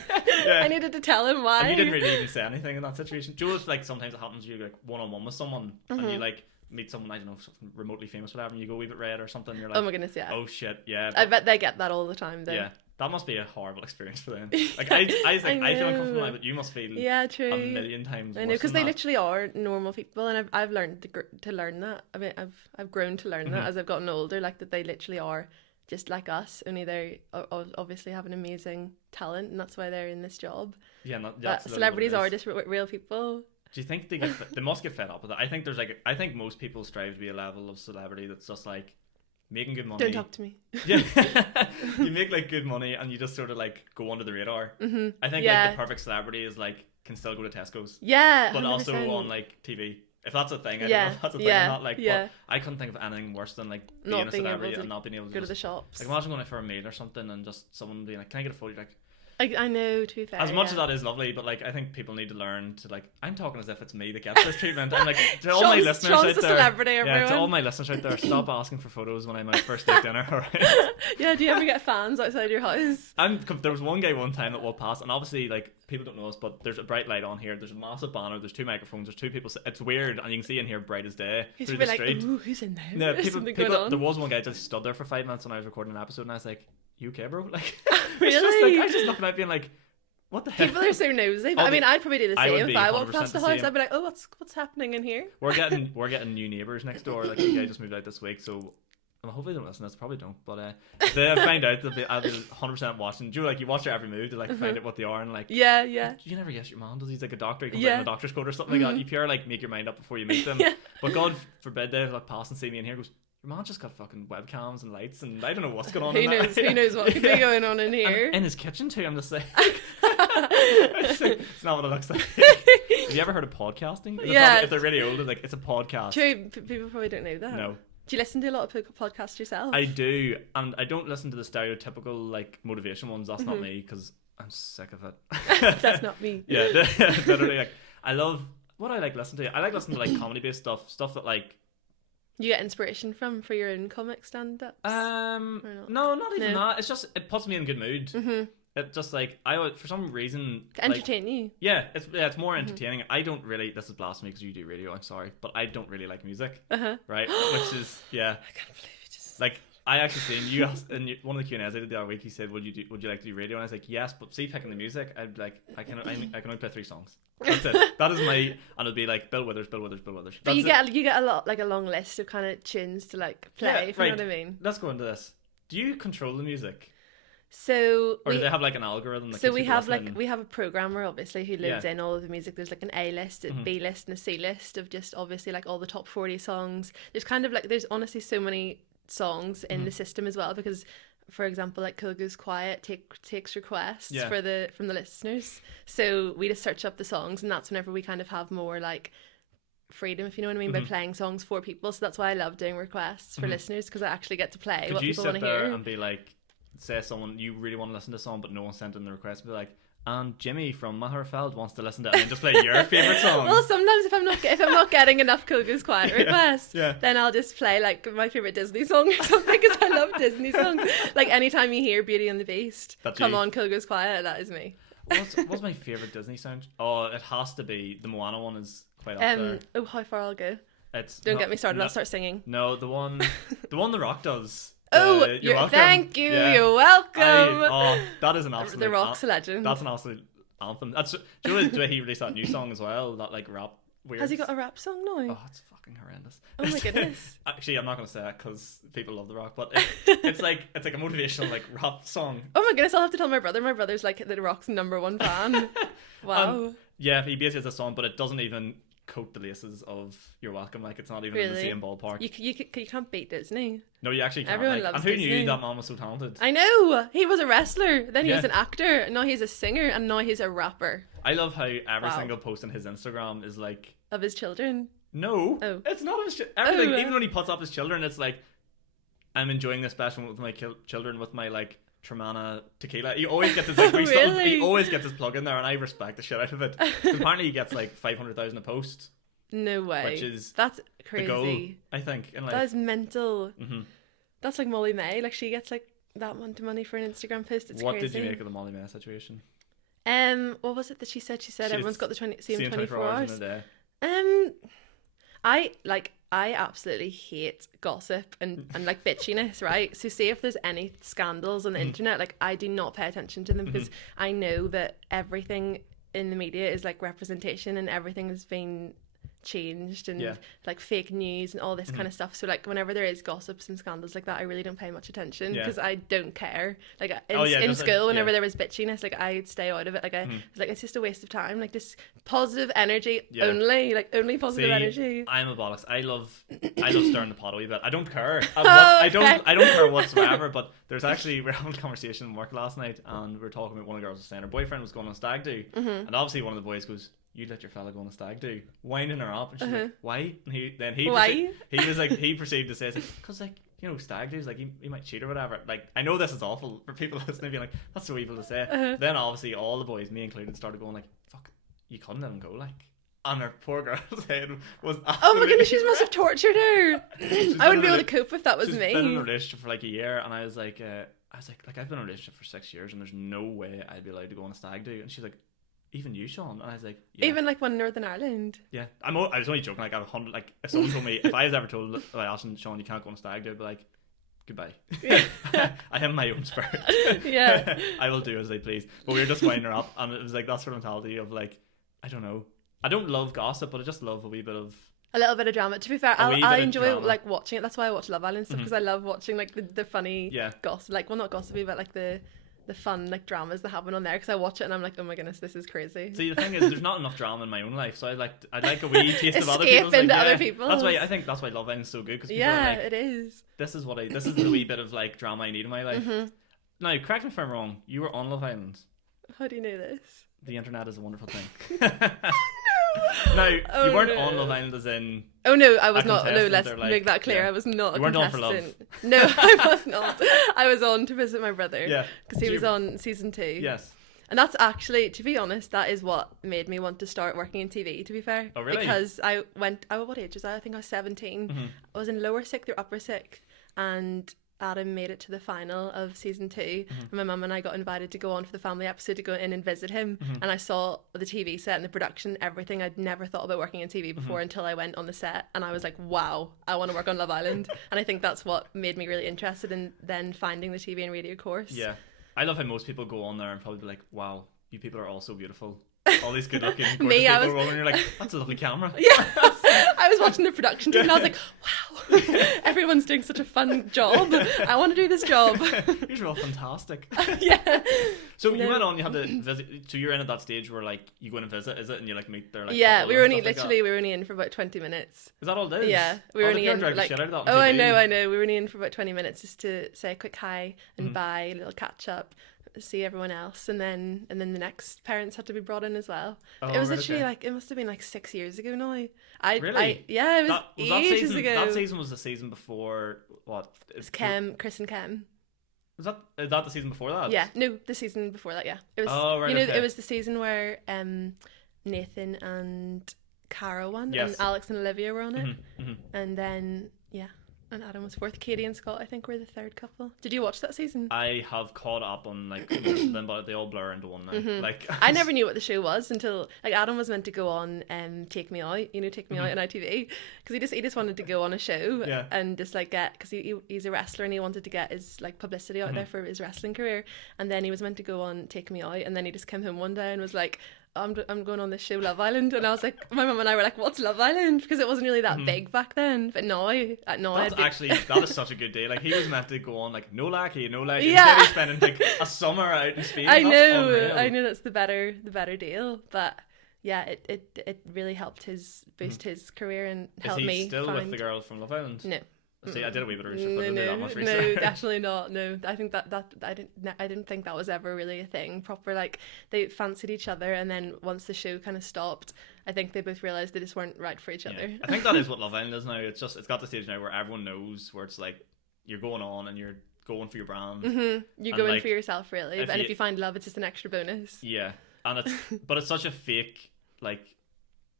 Yeah. I needed to tell him why. And you didn't really even say anything in that situation. Do you know, it's like sometimes it happens you're like one-on-one with someone and you like meet someone, I don't know, something remotely famous or whatever, and you go a wee bit red or something, and you're like, oh my goodness, yeah. oh shit, yeah. I bet they get that all the time though. Yeah. That must be a horrible experience for them. Like I think I feel uncomfortable now, but you must feel true. a million times I know, worse because than they that. literally are normal people, and I've learned to learn that. I mean, I've grown to learn that as I've gotten older, like that they literally are just like us, only they obviously have an amazing talent, and that's why they're in this job. Yeah, But celebrities are just real people. Do you think they must get fed up with it? I think most people strive to be a level of celebrity that's just like making good money. Don't talk to me. Yeah, you make like good money and you just sort of like go under the radar. I think like the perfect celebrity is like can still go to Tesco's. Yeah, but 100%. also on like TV. If that's a thing, I don't know if that's a thing or not. Like, but I couldn't think of anything worse than like being a celebrity and not being able to go to the shops. Like imagine going out for a meal or something and just someone being like, "Can I get a photo?" You're like, I know, to be fair. as much as that is lovely, but like I think people need to learn to like. I'm talking as if it's me that gets this treatment. I'm like to all my listeners out there. Celebrity, everyone. Yeah, to all my listeners out there, stop asking for photos when I'm out for a steak dinner. All right. Yeah, do you ever get fans outside your house? There was one guy one time that walked past, and obviously like people don't know us, but there's a bright light on here. There's a massive banner. There's 2 microphones. There's 2 people. It's weird, and you can see in here bright as day He's through the like, street. ooh, who's in there? Yeah, There's people. something going on. There was one guy just stood there for 5 minutes when I was recording an episode, and I was like, "You okay, bro?" Like, really? It's just like I was just looking at being like, "What the heck?" People are so nosy. But I mean, I'd probably do the same if I walked past the house. I'd be like, "Oh, what's happening in here?" We're getting new neighbours next door. Like the guy just moved out this week, so hopefully they don't listen to this. Probably don't, but they find out that I'll be 100% watching. Do you like you watch their every move to like find out what they are and like yeah. You never guess your man does. He's like a doctor. He comes out in a doctor's coat or something like that. You pure like make your mind up before you meet them. But God forbid they like pass and see me in here. Goes, your man just got fucking webcams and lights and I don't know what's going on. Who knows what could be going on in here? And in his kitchen too. I'm just saying. It's not what it looks like. Have you ever heard of podcasting? If they're really old, it's a podcast. True, people probably don't know that. No. Do you listen to a lot of podcasts yourself? I do, and I don't listen to the stereotypical like motivation ones. That's not me because I'm sick of it. That's not me. Yeah, literally. Like, I love what I like listening to. I like listening to like comedy based stuff that like you get inspiration from for your own comic stand ups. No, not even that. It's just it puts me in a good mood. It just like I would for some reason to entertain you. Yeah, it's more entertaining. I don't really. This is blasphemy because you do radio. I'm sorry, but I don't really like music. Right, which is I can't believe you just like. I actually seen you asked in one of the Q&As I did the other week. He said, "Would you like to do radio?" And I was like, "Yes," but see, picking the music, I'd be like, I can only play 3 songs. That's it. That is my, and it'd be like Bill Withers. But you get a lot like a long list of kind of tunes to like play. If you know what I mean. Let's go into this. Do you control the music? So or do they have like an algorithm that so keeps we people have listening? like we have a programmer obviously who loads in all of the music. There's like an A list, a B list, and a C list of just obviously like all the top 40 songs. There's kind of like there's honestly so many songs in the system as well because for example like Cool Goes Quiet takes requests from the listeners, so we just search up the songs and that's whenever we kind of have more like freedom, if you know what I mean, by playing songs for people. So that's why I love doing requests for listeners because I actually get to play what people want to hear. Could you sit there and be like, say someone you really want to listen to a song but no one sent in the request, be like, and Jimmy from Matterfeld wants to listen to it, and then just play your favourite song? Well, sometimes if I'm not getting enough Cool Goes Quiet requests, then I'll just play like my favourite Disney song or something because I love Disney songs. Like anytime you hear Beauty and the Beast, come on, Cool Goes Quiet, that is me. What's my favourite Disney song? Oh, it has to be the Moana one. Is quite up there. Oh, How Far I'll Go. Don't get me started. I'll start singing. No, the one The Rock does. You're welcome. Thank you. Yeah. You're welcome. That is an absolute. The Rock's a legend. That's an absolute anthem. Do you know the way he released that new song as well? That like rap. Weird. Has he got a rap song now? Oh, it's fucking horrendous. Oh my goodness. Actually, I'm not gonna say that because people love The Rock, but it's like a motivational like rap song. Oh my goodness, I'll have to tell my brother. My brother's like The Rock's #1 fan. Wow. Yeah, he basically has a song, but it doesn't even coat the laces of You're Welcome. Like it's not even in the same ballpark. You can't beat Disney. No, you actually can't. Everyone loves Disney. And who knew Disney. that man was so talented? I know. He was a wrestler, then he was an actor, and now he's a singer, and now he's a rapper. I love how every single post on his Instagram is like of his children. No, it's not his everything. Even when he puts up his children, it's like I'm enjoying this special with my children with my like Tremana tequila. He always gets his he always gets his plug in there, and I respect the shit out of it. Apparently, he gets like 500,000 a post. No way. Which is that's the goal, crazy. I think. And, like, that is mental. Mm-hmm. That's like Molly May. Like, she gets like that amount of money for an Instagram post. It's what crazy. did you make of the Molly May situation? What was it that she said? She said everyone's got the same 24 hours. In a day. I absolutely hate gossip and like bitchiness, right? So say if there's any scandals on the internet, like, I do not pay attention to them because I know that everything in the media is like representation and everything has been changed and like fake news and all this kind of stuff. So like whenever there is gossips and scandals like that, I really don't pay much attention because I don't care. Like in school, whenever there was bitchiness, like, I'd stay out of it. Like like, it's just a waste of time. Like, just positive energy only. Like, only positive energy. I'm a bollocks. I love stirring the pot a wee bit. I don't care. I don't care whatsoever. But there's actually, we're having a conversation in work last night, and we're talking about one of the girls was saying her boyfriend was going on a stag do, and obviously one of the boys goes, "You let your fella go on a stag do," winding her up, and she's like, "Why?" And he proceeded to say, "Because, like, you know, stag do's, like, he might cheat or whatever." Like, I know this is awful for people listening, being like, "That's so evil to say." Then obviously all the boys, me included, started going like, "Fuck, you couldn't let him go," like. And her poor girl's head was absolutely... Oh my goodness, she must have tortured her. I wouldn't be able to cope if that was me. She's been in a relationship for like a year, and I was like, I've been in a relationship for 6 years, and there's no way I'd be allowed to go on a stag do. And she's like, "Even you, Sean?" And I was like, "Yeah." Even like one in Northern Ireland. Yeah, I was only joking. Like, I have 100. Like, if someone told me, if I was ever told by Alison, "Sean, you can't go on a stag do," I'd be like, "Goodbye." I have my own spirit. Yeah. I will do as they please. But we were just winding her up, and it was like that sort of mentality of like, I don't know. I don't love gossip, but I just love a wee bit of... A little bit of drama. To be fair, I enjoy like watching it. That's why I watch Love Island stuff, because I love watching like the funny gossip. Like, well, not gossipy, but like the fun like dramas that happen on there, because I watch it and I'm like, oh my goodness, this is crazy. See, the thing is, there's not enough drama in my own life, so I'd like a wee taste of other people's. Escape into other people's. That's why I think that's why Love Island's so good, because people are like, it is. This is the wee bit of like drama I need in my life. Now, correct me if I'm wrong. You were on Love Island. How do you know this? The internet is a wonderful thing. No, you weren't on Love Island as in... Oh no, I was not. No, let's make that clear. I was not a contestant. You weren't on for love. No, I was not. I was on to visit my brother. Yeah. Because he was on season 2. Yes. And that's actually, to be honest, that is what made me want to start working in TV, to be fair. Oh, really? Because what age was I? I think I was 17. I was in lower sixth or upper sixth, and Adam made it to the final of season 2, and my mum and I got invited to go on for the family episode to go in and visit him, and I saw the TV set and the production, everything. I'd never thought about working in TV before until I went on the set, and I was like, wow, I want to work on Love Island. And I think that's what made me really interested in then finding the TV and radio course. Yeah, I love how most people go on there and probably be like, wow, you people are all so beautiful. All these good looking people rolling, and you're like, that's a lovely camera. Yeah. I was watching the production team and I was like, wow, everyone's doing such a fun job. I want to do this job. You're all fantastic. Yeah. So you went on, you had to visit, so you're in at that stage where like you go in and visit, is it? And you like meet their like... Yeah, we were only in for about 20 minutes. Is that all it is? Yeah. We were only in like... Oh, I know. We were only in for about 20 minutes just to say a quick hi and bye, a little catch up, see everyone else, and then the next parents had to be brought in as well. It was literally like, it must have been like 6 years ago now. Really? Yeah, it was ages ago. That season was the season before what? It's Chris and Kem. Is that the season before that? Yeah, no, the season before that. Yeah, it was. Oh, right. It was the season where Nathan and Cara won, and Alex and Olivia were on it, and then and Adam was fourth. Katie and Scott, I think, were the third couple. Did you watch that season? I have caught up on like most of them, but they all blur into one now. Like, I never knew what the show was until like Adam was meant to go on Take Me Out, Take Me Out on ITV, because he just wanted to go on a show and just like get, because he's a wrestler and he wanted to get his like publicity out there for his wrestling career, and then he was meant to go on Take Me Out, and then he just came home one day and was like, I'm going on this show Love Island, and I was like, my mum and I were like, what's Love Island, because it wasn't really that big back then, but now that is such a good day. Like, he was meant to go on like no lackey, instead he's spending like a summer out in Spain. I know that's the better deal, but yeah, it really helped boost his career and helped me. Is he still with the girl from Love Island? No. See, I did a wee bit of research, but I didn't do that much research. No, definitely not. No, I think that I didn't think that was ever really a thing. Proper, like, they fancied each other, and then once the show kind of stopped, I think they both realised they just weren't right for each other. I think that is what Love Island is now. It's got the stage now where everyone knows, where it's like you're going on and you're going for your brand. You're going like, for yourself, really. And if you find love, it's just an extra bonus. Yeah, and it's such a fake, like,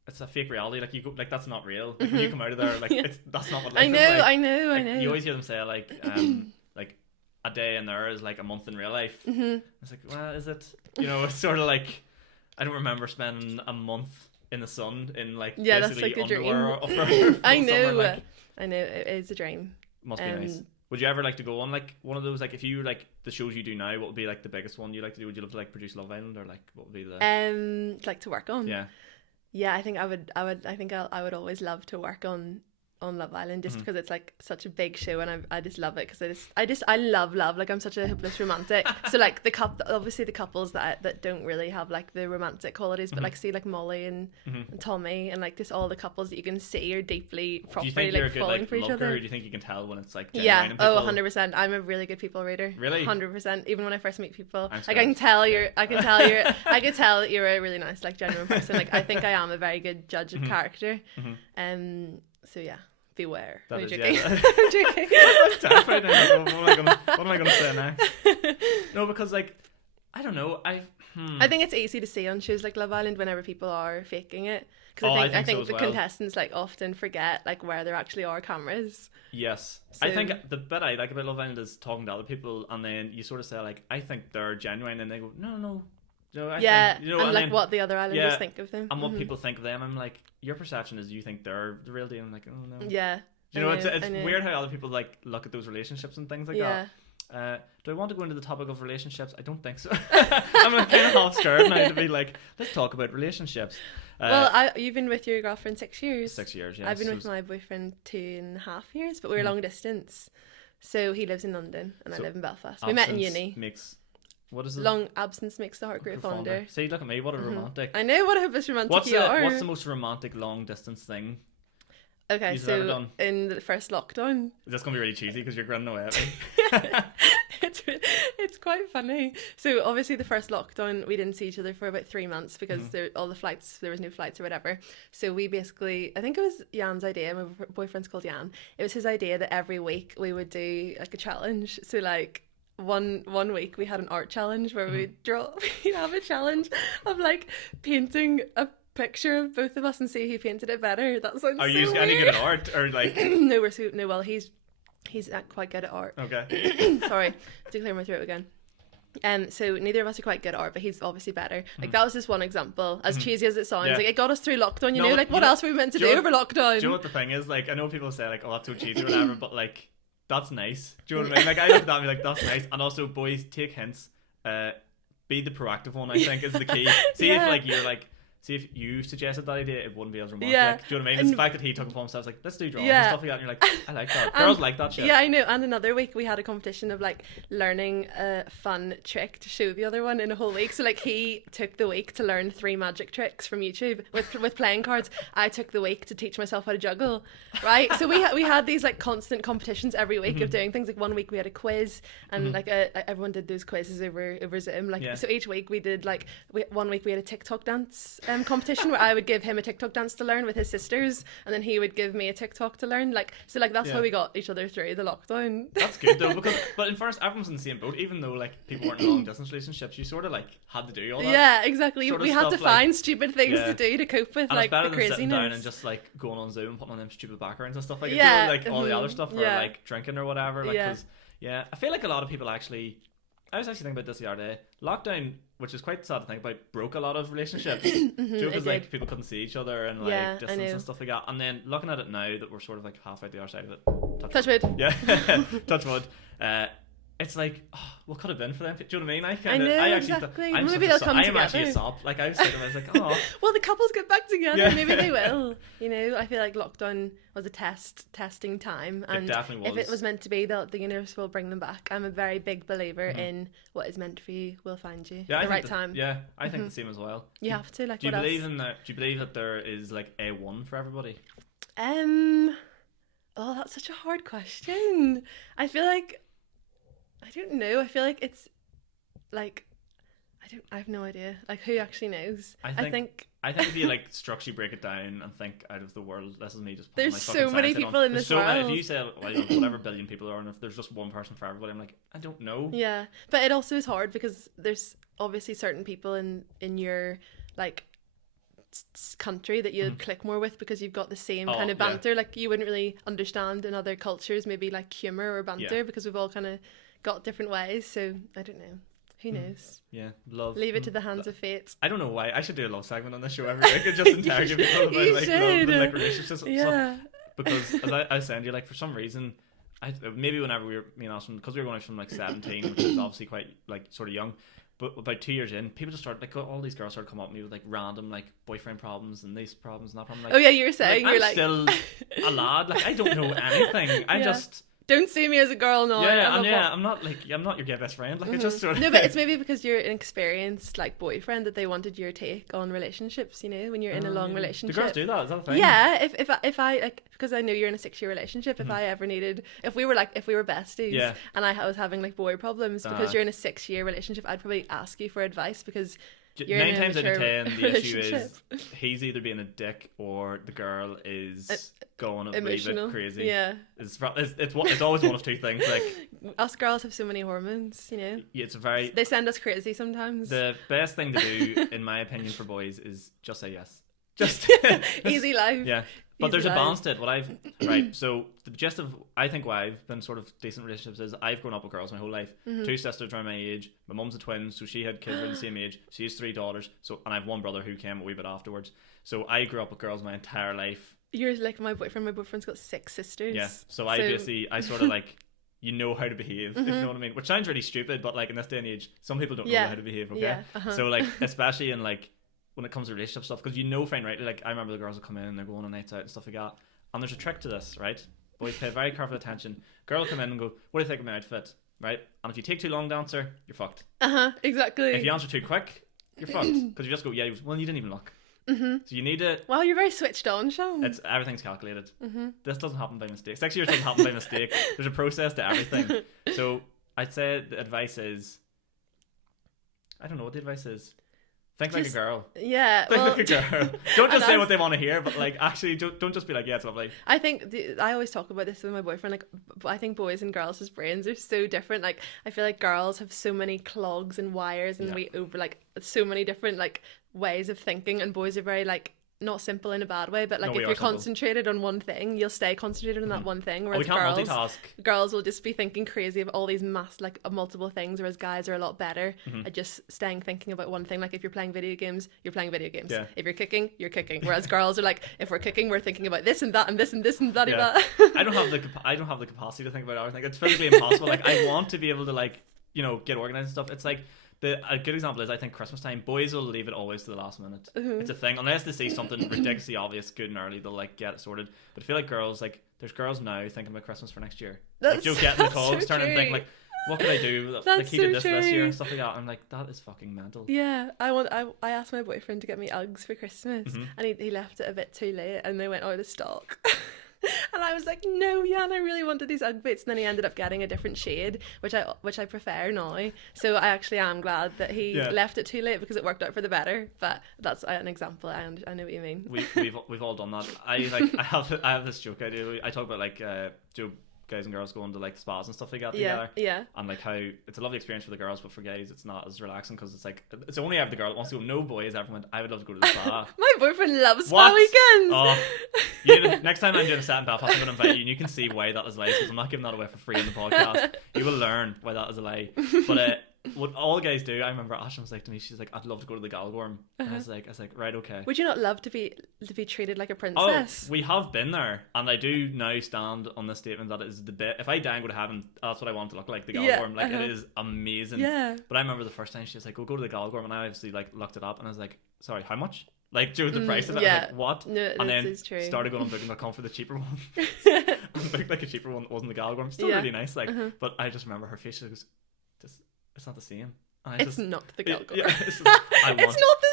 it's a fake reality. Like you go, like that's not real. Like, when you come out of there, like that's not what life I know, is like. I know. You always hear them say like a day in there is like a month in real life. It's like, well, is it? It's sort of like I don't remember spending a month in the sun in like that's like a dream. I know. I know it is a dream. Must be nice. Would you ever like to go on like one of those, like if you like the shows you do now, what would be like the biggest one you like to do? Would you love to like produce Love Island, or like what would be the like to work on? Yeah, I think I would I would always love to work on Love Island, just because it's like such a big show, and I just love it because I love like I'm such a hopeless romantic. So like obviously the couples that don't really have like the romantic qualities, but like see like Molly and Tommy, and like just all the couples that you can see are deeply properly like falling for each other. Or do you think you can tell when it's like genuine? Yeah, 100%. I'm a really good people reader. Really? 100%. Even when I first meet people, like I can tell I can tell that you're a really nice like genuine person. Like I think I am a very good judge of character. So yeah, beware. I'm joking. I'm joking. That's terrifying. What am I gonna say next? No, because like I don't know. I think it's easy to see on shows like Love Island whenever people are faking it, because I think the contestants like often forget like where there actually are cameras. Yes, so, I think the bit I like about Love Island is talking to other people, and then you sort of say like, I think they're genuine, and they go, no. I think, and like what the other islanders think of them, and what people think of them. I'm like, your perception is you think they're the real deal. I'm like, oh no. Yeah. It's weird how other people like look at those relationships and things like that. Do I want to go into the topic of relationships? I don't think so. I'm like kind of half scared now to be like, let's talk about relationships. Well, you've been with your girlfriend 6 years. 6 years, yeah. I've been with my boyfriend 2.5 years, but we're long distance. So he lives in London and I live in Belfast. We met in uni. What is it? Long absence makes the heart grow fonder. See, look at me, what a romantic. I know, what a hopeless romantic you are. What's the most romantic long distance thing? Okay, so in the first lockdown. That's going to be really cheesy because you're grinning away at me. It's quite funny. So obviously the first lockdown we didn't see each other for about 3 months because there was no flights or whatever. So we basically, I think it was Jan's idea, my boyfriend's called Jan. It was his idea that every week we would do like a challenge. So like one week we had an art challenge where we'd have a challenge of like painting a picture of both of us and see who painted it better. That sounds Are you any good at art, or like well he's quite good at art. Okay. Sorry, to clear my throat again. So neither of us are quite good at art, but he's obviously better. Like that was just one example, as cheesy as it sounds. Like it got us through lockdown, you know, like what else were we meant to do over lockdown? Do you know what the thing is? Like I know people say like, oh, that's so cheesy or whatever, but like that's nice. Do you know what I mean? Like I look at that and be like, that's nice. And also, boys, take hints. Be the proactive one, I think, is the key. See if you suggested that idea, it wouldn't be as romantic. Yeah. Do you know what I mean? It's the fact that he took it upon himself, like, let's do drawings and stuff like that, and you're like, I like that. Girls like that shit. Yeah, I know. And another week we had a competition of like learning a fun trick to show the other one in a whole week. So like he took the week to learn 3 magic tricks from YouTube with playing cards. I took the week to teach myself how to juggle. Right? So we had these like constant competitions every week of doing things. Like one week we had a quiz, and like everyone did those quizzes over Zoom. Like so each week we did like one week we had a TikTok dance competition where I would give him a TikTok dance to learn with his sisters, and then he would give me a TikTok to learn. Like so, like that's how we got each other through the lockdown. That's good though, but in first everyone's in the same boat. Even though like people weren't in long distance relationships, you sort of like had to do all that. Yeah, exactly. We had to find stupid things to do to cope with like the craziness. Sitting down and just like going on Zoom and putting on them stupid backgrounds and stuff like like all the other stuff, or like drinking or whatever. Like because I feel like a lot of people actually. I was actually thinking about this the other day. Lockdown, which is quite sad to think about, broke a lot of relationships. Because like people couldn't see each other and like distance and stuff like that. And then looking at it now that we're sort of like half out the other side of it. Touch wood. Yeah, touch wood. It's like, what could have been for them? Do you know what I mean? I actually exactly. Maybe they'll come together. I am actually a sop. Like I was thinking, I was like, oh. Well, the couples get back together. Maybe they will. You know, I feel like lockdown was a testing time, and it definitely was. If it was meant to be, the universe will bring them back. I'm a very big believer in what is meant for you will find you at the right time. Yeah, I think the same as well. You have to. Like, do you believe in that? Do you believe that there is like a one for everybody? Oh, that's such a hard question. I feel like. I don't know. I feel like it's like I have no idea. Like who actually knows? I think if you like structurally break it down and think out of the world, this is me just. There's so many people in this world. If you say whatever billion people are, and if there's just one person for everybody, I'm like, I don't know. Yeah, but it also is hard because there's obviously certain people in your like country that you'd click more with because you've got the same kind of banter. Like you wouldn't really understand in other cultures maybe like humor or banter because we've all kind of got different ways. So I don't know. Who knows? Yeah, love. Leave it to the hands of fate. I don't know why. I should do a love segment on this show every week and just interrogate people about like love and like relationships and stuff. Because as I was saying to you, like for some reason, maybe whenever me and Austin, because we were going out from like 17, which is obviously quite like sort of young. But about 2 years in, people just started like all these girls started coming up to me with like random like boyfriend problems and these problems and that problem. Like, oh yeah, you were saying like, you're I'm still a lad. Like I don't know anything. I just. Don't see me as a girl now. I'm not your gay best friend. Like I just sort of. No, but it's maybe because you're an experienced like boyfriend that they wanted your take on relationships. You know, when you're in a long relationship. Do girls do that? Is that a thing? Yeah. If I like, because I know you're in a 6-year relationship. If I ever needed, if we were besties, and I was having like boy problems because you're in a 6-year relationship, I'd probably ask you for advice because. 9 times out of 10, the issue is he's either being a dick or the girl is going a little bit crazy. Yeah, it's always one of two things. Like us girls have so many hormones, you know. Yeah, they send us crazy sometimes. The best thing to do, in my opinion, for boys is just say yes. Just easy life. Yeah. But there's a balance to it. So the gist of I think why I've been sort of decent relationships is I've grown up with girls my whole life. 2 sisters around my age. My mum's a twin, so she had kids around the same age. She has 3 daughters. So and I have one brother who came a wee bit afterwards. So I grew up with girls my entire life. You're like my boyfriend. My boyfriend's got 6 sisters. Yeah. So I sort of like how to behave, if you know what I mean. Which sounds really stupid, but like in this day and age, some people don't know how to behave. Okay. Yeah. So like especially in like. When it comes to relationship stuff, because fine, right? Like I remember the girls will come in and they're going on nights out and stuff like that. And there's a trick to this, right? Boys pay very careful attention. Girl will come in and go, "What do you think of my outfit?" Right? And if you take too long to answer, you're fucked. Exactly. If you answer too quick, you're fucked because you just go, "Yeah." Well, you didn't even look. So you need to. Well, you're very switched on, Sean. Everything's calculated. This doesn't happen by mistake. 6 years doesn't happen by mistake. There's a process to everything. So I'd say the advice is, I don't know what the advice is. Think like a girl. Yeah. Think like a girl. Don't just say what they want to hear, but like actually don't just be like, yeah, it's lovely. I think I always talk about this with my boyfriend. Like, I think boys and girls' brains are so different. Like, I feel like girls have so many clogs and wires, and we over like so many different like ways of thinking, and boys are very like. Not simple in a bad way, but like if you're concentrated on one thing, you'll stay concentrated on that one thing. Whereas girls will just be thinking crazy of all these multiple things, whereas guys are a lot better at just staying thinking about one thing. Like if you're playing video games, you're playing video games. Yeah. If you're cooking, you're cooking. Whereas girls are like, if we're cooking, we're thinking about this and that and this and this and that. Yeah. I don't have the capacity to think about everything. It's physically impossible. Like I want to be able to like get organized and stuff. It's like. A good example is I think Christmas time, boys will leave it always to the last minute. It's a thing. Unless they see something ridiculously obvious, good and early, they'll like get it sorted. But I feel like girls, like there's girls now thinking about Christmas for next year. Like you'll get in the calls, turn and think like, what could I do? Like he did this year and stuff like that. I'm like, that is fucking mental. Yeah, I asked my boyfriend to get me Uggs for Christmas, and he left it a bit too late, and they went out of stock. And I was like, no, Jan, I really wanted these Ugg boots. And then he ended up getting a different shade, which I prefer now. So I actually am glad that he left it too late because it worked out for the better. But that's an example. I know what you mean. We've all done that. I have this joke I do. I talk about like guys and girls going to like spas and stuff like that together. Yeah. And like how it's a lovely experience for the girls, but for guys it's not as relaxing because it's like it's only ever the girl that wants to go. No boy has ever went, I would love to go to the spa. My boyfriend loves spa weekends. Oh, next time I'm doing a set in Belfast, I'm going to invite you and you can see why that is a lie because I'm not giving that away for free in the podcast. You will learn why that is a lie. But what all guys do, I remember Ashton was like to me, she's like, I'd love to go to the Galgorm. And I was like, right, okay. Would you not love to be treated like a princess? Oh, we have been there, and I do now stand on this statement that it is the best. If I die and go to heaven, that's what I want to look like, the Galgorm. Like it is amazing. Yeah. But I remember the first time she was like, go to the Galgorm, and I obviously like looked it up, and I was like, sorry, how much? Like, do the price of it? I was like, what? No, and then started going on Booking.com for the cheaper one. And booked like a cheaper one that wasn't the Galgorm. Still really nice, like. But I just remember her face. She goes, it's not the same. It's not the Galgorm. Yeah, it's not the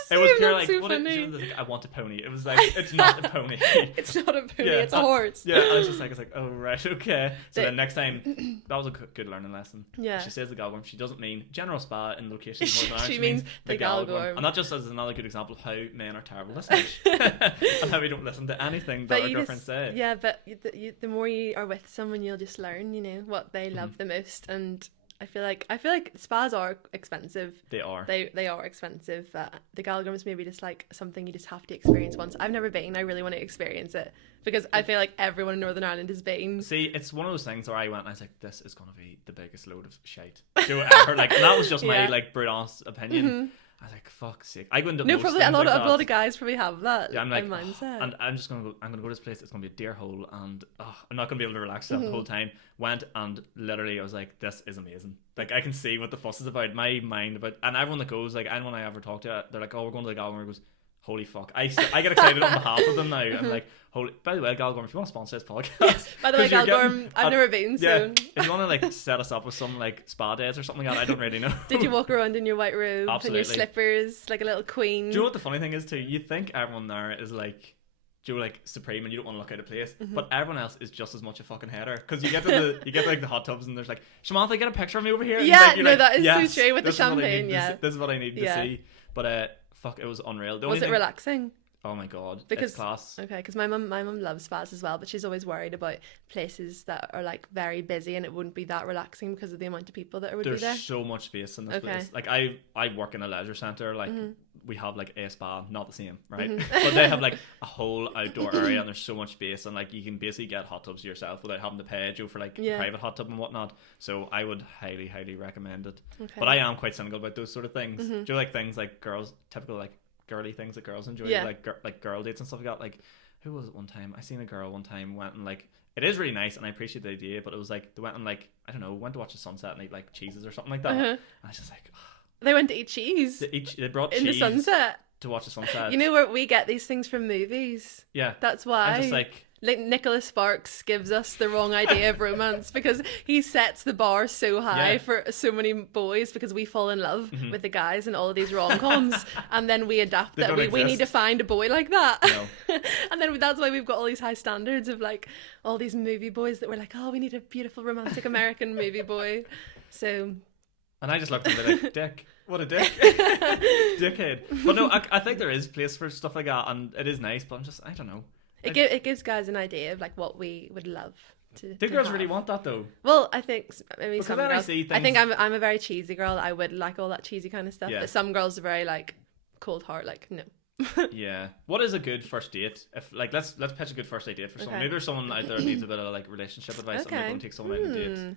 same. It was pure like, so funny. I want a pony. It was like, it's not a pony. It's not a pony. It's a horse. Yeah, I was like, oh right, okay. So then next time, that was a good learning lesson. Yeah. She says the Galgorm. She doesn't mean general spa in locations more than she means the Galgorm. And that just as another good example of how men are terrible listeners and how we don't listen to anything that our girlfriends say. Yeah, but the more you are with someone, you'll just learn, what they love the most. And I feel like spas are expensive. They are. They are expensive. The Galgorm's maybe just like something you just have to experience once. I've never been. I really want to experience it because I feel like everyone in Northern Ireland has been. See, it's one of those things where I went and I was like, this is going to be the biggest load of shite ever. Like, and that was just my like brute honest opinion. Mm-hmm. I was like, fuck's sake. I go into no, probably a lot of guys probably have that. Yeah, I'm like, mindset. And I'm gonna go to this place. It's gonna be a deer hole, and I'm not gonna be able to relax the whole time. Went and literally, I was like, this is amazing. Like, I can see what the fuss is about. My mind about, and everyone that goes, like, anyone I ever talk to, they're like, oh, we're going to the Galgorm. Goes, holy fuck. I get excited on behalf of them now. I'm like, holy. By the way, Galgorm, if you want to sponsor this podcast. By the way, Galgorm, I've never been, so. Yeah, if you want to like set us up with some like spa days or something like that, I don't really know. Did you walk around in your white robe Absolutely. and your slippers like a little queen? Do you know what the funny thing is too? You think everyone there is like, like supreme and you don't want to look out of place, but everyone else is just as much a fucking header because you get to like the hot tubs and there's like, Samantha, get a picture of me over here. And yeah, like, that is yes, so true with the champagne. This is what I need to see. But fuck, it was unreal. Was it relaxing? Oh my god, because it's class. Okay, because my mum loves spas as well, but she's always worried about places that are like very busy and it wouldn't be that relaxing because of the amount of people that would be there. There's so much space in this place. Like I work in a leisure centre, like we have like a spa, not the same, right? But they have like a whole outdoor area and there's so much space and like you can basically get hot tubs yourself without having to pay Joe for like a private hot tub and whatnot. So I would highly, highly recommend it. Okay. But I am quite cynical about those sort of things. Do you like things like girls, typical like girly things that girls enjoy, like girl dates and stuff like that? Like, who was it one time? I seen a girl one time went and like, it is really nice and I appreciate the idea, but it was like they went and like, I don't know, went to watch the sunset and ate like cheeses or something like that. And I was just like, they went to eat cheese. They brought in cheese the sunset to watch the sunset. You know where we get these things from movies? Yeah, that's why. I'm just like Nicholas Sparks gives us the wrong idea of romance because he sets the bar so high for so many boys because we fall in love with the guys in all of these rom-coms and then we adapt that we need to find a boy like that. No. And then that's why we've got all these high standards of like all these movie boys that we're like, oh, we need a beautiful romantic American movie boy. So, and I just looked at it like, dick. What a dick. Dickhead. But no, I think there is place for stuff like that and it is nice, but I don't know. It gives guys an idea of like what we would love to. Do girls really want that though? Well, I think maybe because some girls. I think I'm a very cheesy girl. I would like all that cheesy kind of stuff. Yeah. But some girls are very like cold heart. Like no. Yeah. What is a good first date? If like let's pitch a good first date for someone. Maybe there's someone out there that needs a bit of like relationship advice and they're going to take someone out on a date.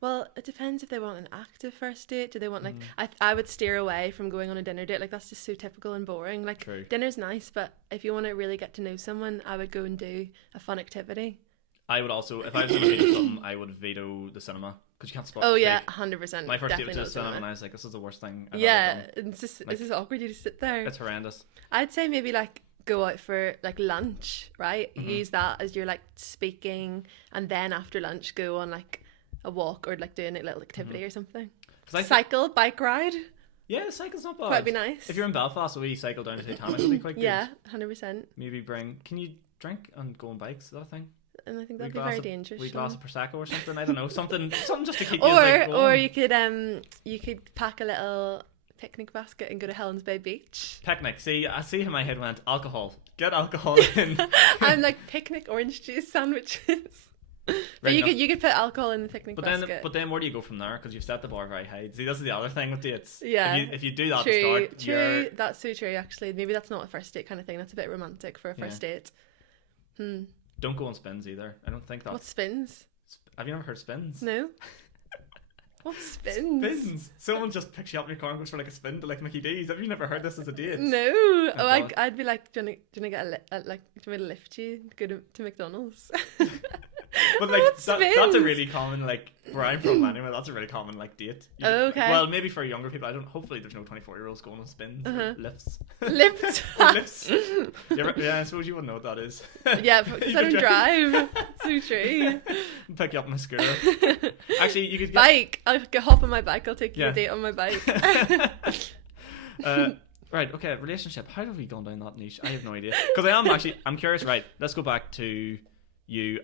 Well, it depends if they want an active first date. Do they want like I would steer away from going on a dinner date. Like that's just so typical and boring. Like dinner's nice, but if you want to really get to know someone, I would go and do a fun activity. I would also, if I was going to veto something, I would veto the cinema because you can't spot. Oh yeah, 100%. My first date was to the cinema, and I was like, "This is the worst thing." I've ever done. It's just like, this is awkward. You just sit there. It's horrendous. I'd say maybe like go out for like lunch, right? Use that as your like speaking, and then after lunch go on like a walk or like doing a little activity or something. Cycle, bike ride. Yeah, cycle's not bad. Quite be nice. If you're in Belfast, we cycle down to Titanic. It'll be quite good. Yeah, 100%. Maybe can you drink and go on bikes? Is that a thing? And I think that'd be very dangerous. We glass of prosecco or something. I don't know, something just to keep you like, or you could pack a little picnic basket and go to Helens Bay Beach. Picnic. See, I see how my head went. Alcohol. Get alcohol in. I'm like picnic orange juice sandwiches. But you could put alcohol in the picnic basket. But then where do you go from there? Because you've set the bar very high. See, this is the other thing with dates. Yeah. If you do that to start, true. That's so true. Actually, maybe that's not a first date kind of thing. That's a bit romantic for a first date. Don't go on spins either. I don't think that. What spins? Have you never heard spins? No. What spins? Spins. Someone just picks you up in your car and goes for like a spin to like Mickey D's. Have you never heard this as a date? No. I'd be like, do you want to get do you want to lift you go to McDonald's? But like that's a really common, like where I'm from anyway, that's a really common like date. Okay. Well, maybe for younger people, hopefully there's no 24-year-olds going on spins or lifts. Lifts. Yeah, I suppose you wouldn't know what that is. Yeah, because I don't drive. So true. Pick you up on my scooter. Actually, you could bike. I'll hop on my bike. I'll take you a date on my bike. Right, okay, relationship. How have we gone down that niche? I have no idea. Because I'm curious. Right, let's go back to you.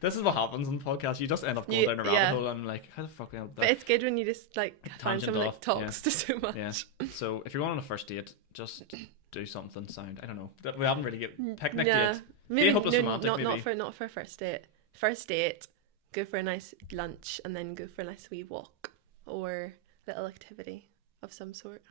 This is what happens on the podcast. You just end up going down a rabbit hole and I'm like, how the fuck am I? But it's good when you just like find someone that talks to so much. Yeah. So if you're going on a first date, just do something sound. I don't know. We haven't really get picnic date. Maybe hopeless romantic. Not for a first date. First date, go for a nice lunch and then go for a nice wee walk or little activity of some sort.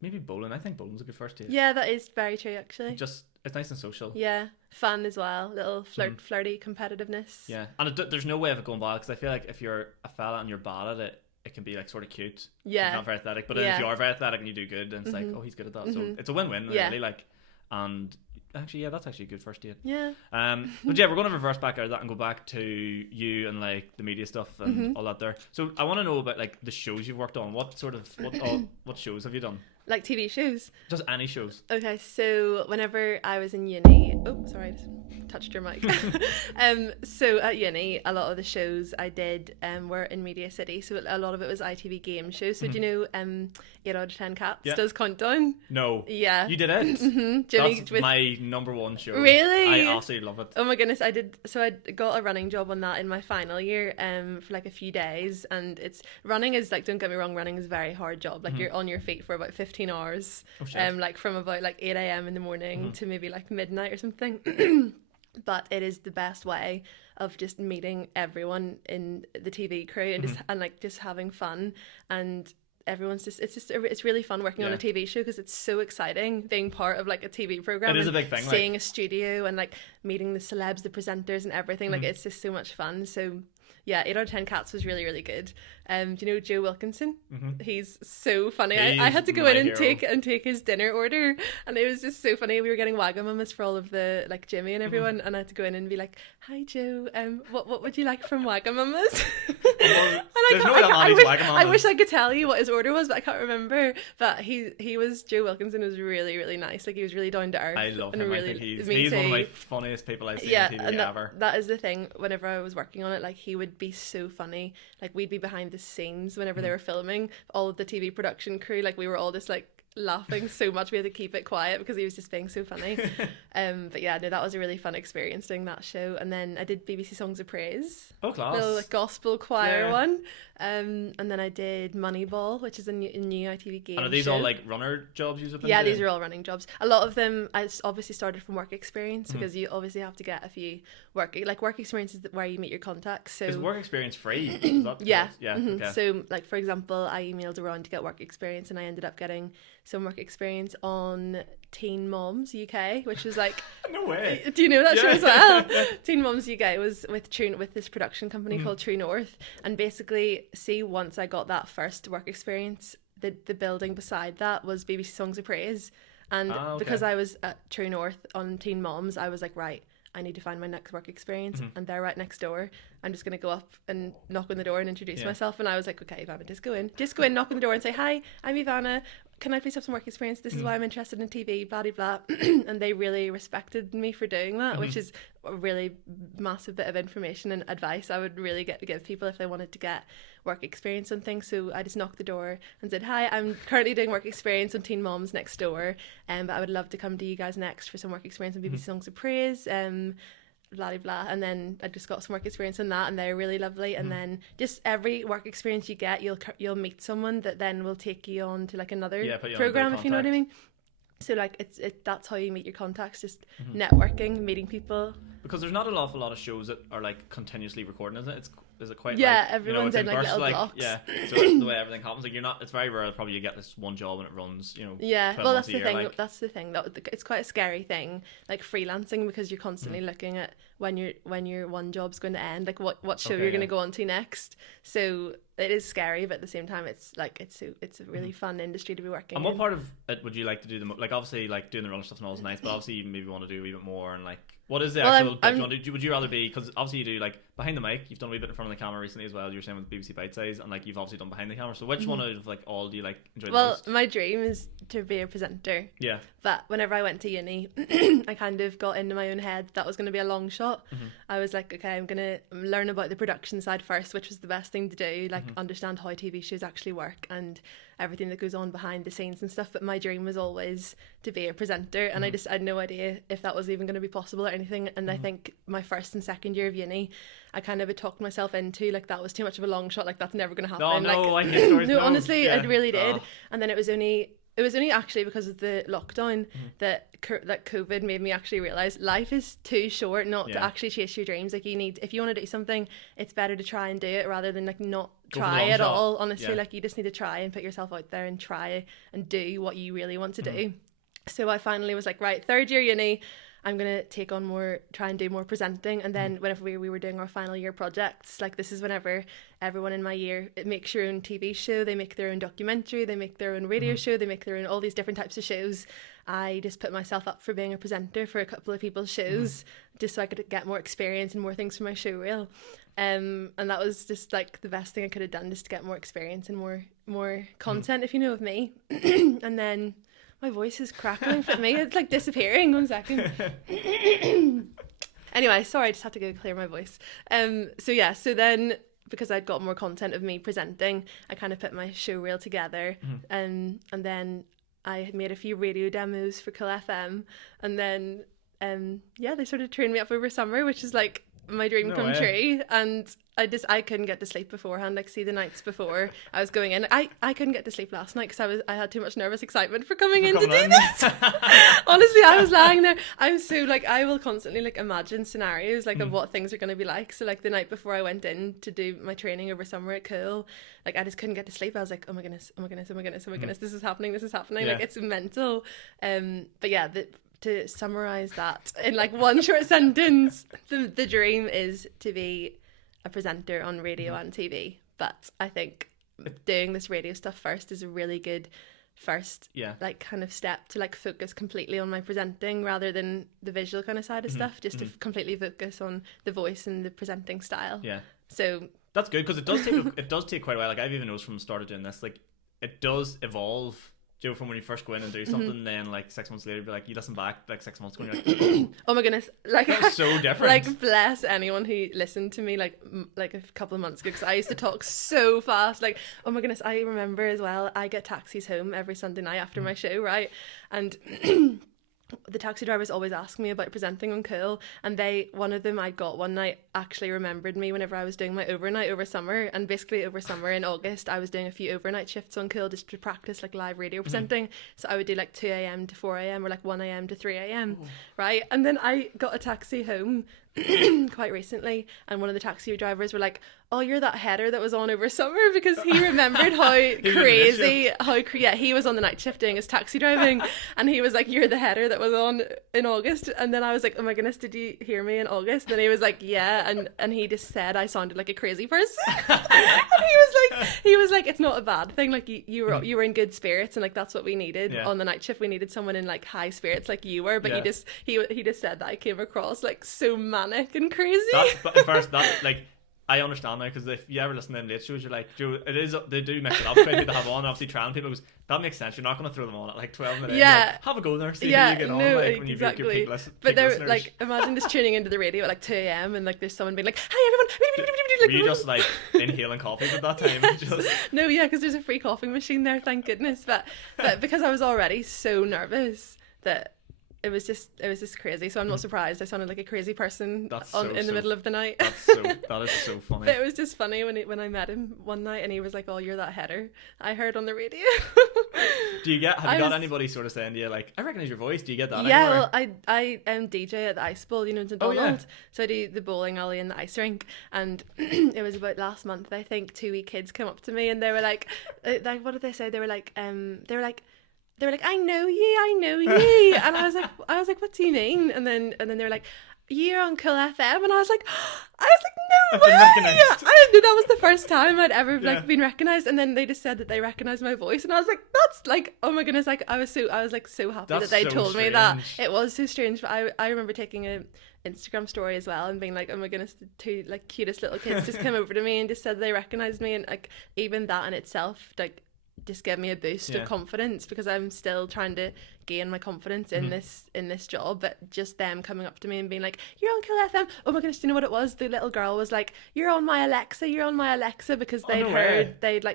Maybe bowling. I think bowling's a good first date. Yeah, that is very true, actually. Just, it's nice and social. Yeah, fun as well. Little flirty competitiveness. Yeah, and there's no way of it going bad, because I feel like if you're a fella and you're bad at it, it can be like sort of cute. Yeah. It's not very athletic, but then if you are very athletic and you do good, then it's like, oh, he's good at that. So it's a win-win, really. Like, and actually, yeah, that's actually a good first date. Yeah. But yeah, we're going to reverse back out of that and go back to you and like the media stuff and all that there. So I want to know about like the shows you've worked on. What shows have you done? Like TV shows? Just any shows. Okay, so whenever I was in uni... Oh, sorry, I just touched your mic. So at uni, a lot of the shows I did were in Media City, so a lot of it was ITV game shows. So do you know 8 out of 10 Cats does Countdown? No. Yeah. You did it? That's my number one show. Really? I absolutely love it. Oh my goodness, I did. So I got a running job on that in my final year for like a few days, and running is like, don't get me wrong, running is a very hard job. Like you're on your feet for about 15 hours, like from about like 8 a.m. in the morning to maybe like midnight or something. But it is the best way of just meeting everyone in the TV crew and just having fun, and everyone's it's really fun working on a TV show, because it's so exciting being part of like a TV program. It is a big thing, seeing a studio and like meeting the celebs, the presenters and everything. Like it's just so much fun. So yeah, 8 out of 10 Cats was really, really good. Do you know Joe Wilkinson? He's so funny. I had to go in and take his dinner order, and it was just so funny. We were getting Wagamamas for all of the like Jimmy and everyone, and I had to go in and be like, "Hi Joe, what would you like from Wagamamas?" I wish I could tell you what his order was, but I can't remember. But Joe Wilkinson was really, really nice. Like he was really down to earth. I love him. Really, I think he's one of my funniest people I've seen on TV ever. That is the thing. Whenever I was working on it, like he would be so funny. Like we'd be behind the scenes whenever they were filming, all of the TV production crew, like we were all just like laughing so much we had to keep it quiet because he was just being so funny. But yeah, no, that was a really fun experience doing that show. And then I did BBC Songs of Praise. Oh, class. Little like, gospel choir one. And then I did Moneyball, which is a new ITV game. And are these show. all like runner jobs you've been Yeah, doing? these are all running jobs. A lot of them I obviously started from work experience, because you obviously have to get a few work experience is where you meet your contacts. So is work experience free? Is that yeah. Okay. So like for example, I emailed around to get work experience, and I ended up getting some work experience on Teen Moms UK, which was like no way. Do you know that show as well? Teen Moms UK was with this production company called True North, and basically once I got that first work experience, the building beside that was BBC Songs of Praise, and because I was at True North on Teen Moms, I was like, right, I need to find my next work experience, and they're right next door. I'm just going to go up and knock on the door and introduce myself. And I was like, okay, Evanna, just go in, knock on the door and say, hi, I'm Evanna. Can I please have some work experience? This is why I'm interested in TV, blah, blah, blah. And they really respected me for doing that, which is a really massive bit of information and advice I would really give people if they wanted to get work experience on things. So I just knocked the door and said, hi, I'm currently doing work experience on Teen Moms next door, but I would love to come to you guys next for some work experience on BBC Songs of Praise, blah blah blah. And then I just got some work experience on that, and they're really lovely. And then just every work experience you get, you'll meet someone that then will take you on to like another program, if you know what I mean. So like that's how you meet your contacts, just networking, meeting people. Because there's not an awful lot of shows that are like continuously recording, isn't it? Is it quite everyone's in like little blocks. Yeah, so the way everything happens, like it's very rare probably you get this one job and it runs, well, that's the thing. Like, that's the thing. It's quite a scary thing, like freelancing, because you're constantly looking at when your one job's going to end, like what show you're going to go on to next. So it is scary, but at the same time, it's a really fun industry to be working in. And what part of it would you like to do? Like obviously, like doing the runner stuff and all is nice, but obviously you maybe want to do a wee bit more, and like what is the actual bit? Would you rather be, because obviously you do like behind the mic, you've done a wee bit in front of the camera recently as well, you were saying with BBC Bite Size, and like you've obviously done behind the camera, so which one out of like all do you like enjoy the most? Well, my dream is to be a presenter, but whenever I went to uni I kind of got into my own head that was going to be a long shot. I was like, okay, I'm going to learn about the production side first, which was the best thing to do, like understand how TV shows actually work and everything that goes on behind the scenes and stuff. But my dream was always to be a presenter, and I had no idea if that was even going to be possible or anything. And I think my first and second year of uni, I kind of talked myself into like that was too much of a long shot, like that's never going to happen. I hate stories. No, honestly, I really did. And then it was only it was only actually because of the lockdown that COVID made me actually realise life is too short not to actually chase your dreams. Like if you want to do something, it's better to try and do it rather than like not try at all. Honestly, like you just need to try and put yourself out there and try and do what you really want to do. So I finally was like, right, third year uni, I'm going to take on more, try and do more presenting. And then whenever we were doing our final year projects, like this is whenever everyone in my year, it makes your own TV show, they make their own documentary, they make their own radio show, they make their own, all these different types of shows. I just put myself up for being a presenter for a couple of people's shows just so I could get more experience and more things for my show reel. And that was just like the best thing I could have done, just to get more experience and more content, if you know of me. And then my voice is crackling for me. It's like disappearing. 1 second. Anyway, sorry, I just had to go clear my voice. So then because I'd got more content of me presenting, I kind of put my show reel together. And then I had made a few radio demos for Cool FM. And then, they sort of trained me up over summer, which is like my dream come true. And I couldn't get to sleep beforehand. Like, see, the nights before I was going in, I couldn't get to sleep last night because I had too much nervous excitement for coming in to do this. Honestly, I was lying there. I'm so like, I will constantly like imagine scenarios like of what things are going to be like. So like the night before I went in to do my training over summer at Cool, like I just couldn't get to sleep. I was like, oh my goodness, this is happening. Like it's mental. But yeah, to summarize that in like one short sentence, the dream is to be a presenter on radio and TV. But I think doing this radio stuff first is a really good first like kind of step to like focus completely on my presenting rather than the visual kind of side of stuff, just to completely focus on the voice and the presenting style. So that's good, because it does take quite a while. Like I've even noticed from the start of doing this, like it does evolve. Joe, from when you first go in and do something, then like 6 months later, be like, you listen back like 6 months ago, and you're like, oh my goodness, like that's so different. Like bless anyone who listened to me like a couple of months ago, because I used to talk so fast. Like, oh my goodness, I remember as well. I get taxis home every Sunday night after my show, right? And the taxi drivers always ask me about presenting on Cool, and one of them I got one night actually remembered me whenever I was doing my overnight over summer. And basically over summer in August I was doing a few overnight shifts on Cool just to practice like live radio presenting. So I would do like 2 a.m. to 4 a.m. or like 1 a.m. to 3 a.m. right? And then I got a taxi home quite recently, and one of the taxi drivers were like, oh, you're that header that was on over summer, because he remembered how crazy he was on the night shift doing his taxi driving, and he was like, you're the header that was on in August. And then I was like, oh my goodness, did you hear me in August? And then he was like, yeah, and he just said I sounded like a crazy person. And he was like it's not a bad thing, like you were in good spirits, and like that's what we needed on the night shift. We needed someone in like high spirits like you were, but he just said that I came across like so manic and crazy. But at first, that like, I understand now, because if you ever listen to them late shows, you're like, Joe, they do mix it up quite good to have on. Obviously, training people, because that makes sense. You're not going to throw them on at like 12 minutes. Like, have a go there, see how you get on. Like when you break your peak But they're listeners. like, imagine just tuning into the radio at like 2 a.m. and like there's someone being like, hi everyone. Were you just like inhaling coffee at that time? No, yeah, because there's a free coffee machine there, thank goodness. But because I was already so nervous that it was just crazy. So I'm not surprised I sounded like a crazy person in the middle of the night. That is so funny. But it was just funny when I met him one night and he was like, oh, you're that header I heard on the radio. Have you got anybody sort of saying to you like, I recognise your voice? Do you get that? Yeah, anywhere? well, I DJ at the ice bowl, in Donald. So I do the bowling alley and the ice rink, and it was about last month, I think. 2 wee kids came up to me and they were like, what did they say? They were like, I know you, and I was like, what do you mean? And then they were like, you're on Cool FM, and I was like, no way! I didn't know that was the first time I'd ever like been recognised. And then they just said that they recognised my voice, and I was like, that's like, oh my goodness! Like I was so happy that they told me that. It was so strange, but I remember taking a Instagram story as well and being like, oh my goodness, the two like cutest little kids just came over to me and just said they recognised me, and like even that in itself like just gave me a boost of confidence, because I'm still trying to gain my confidence in this job. But just them coming up to me and being like, you're on Cool FM. Oh my goodness, do you know what it was? The little girl was like, you're on my Alexa, because they'd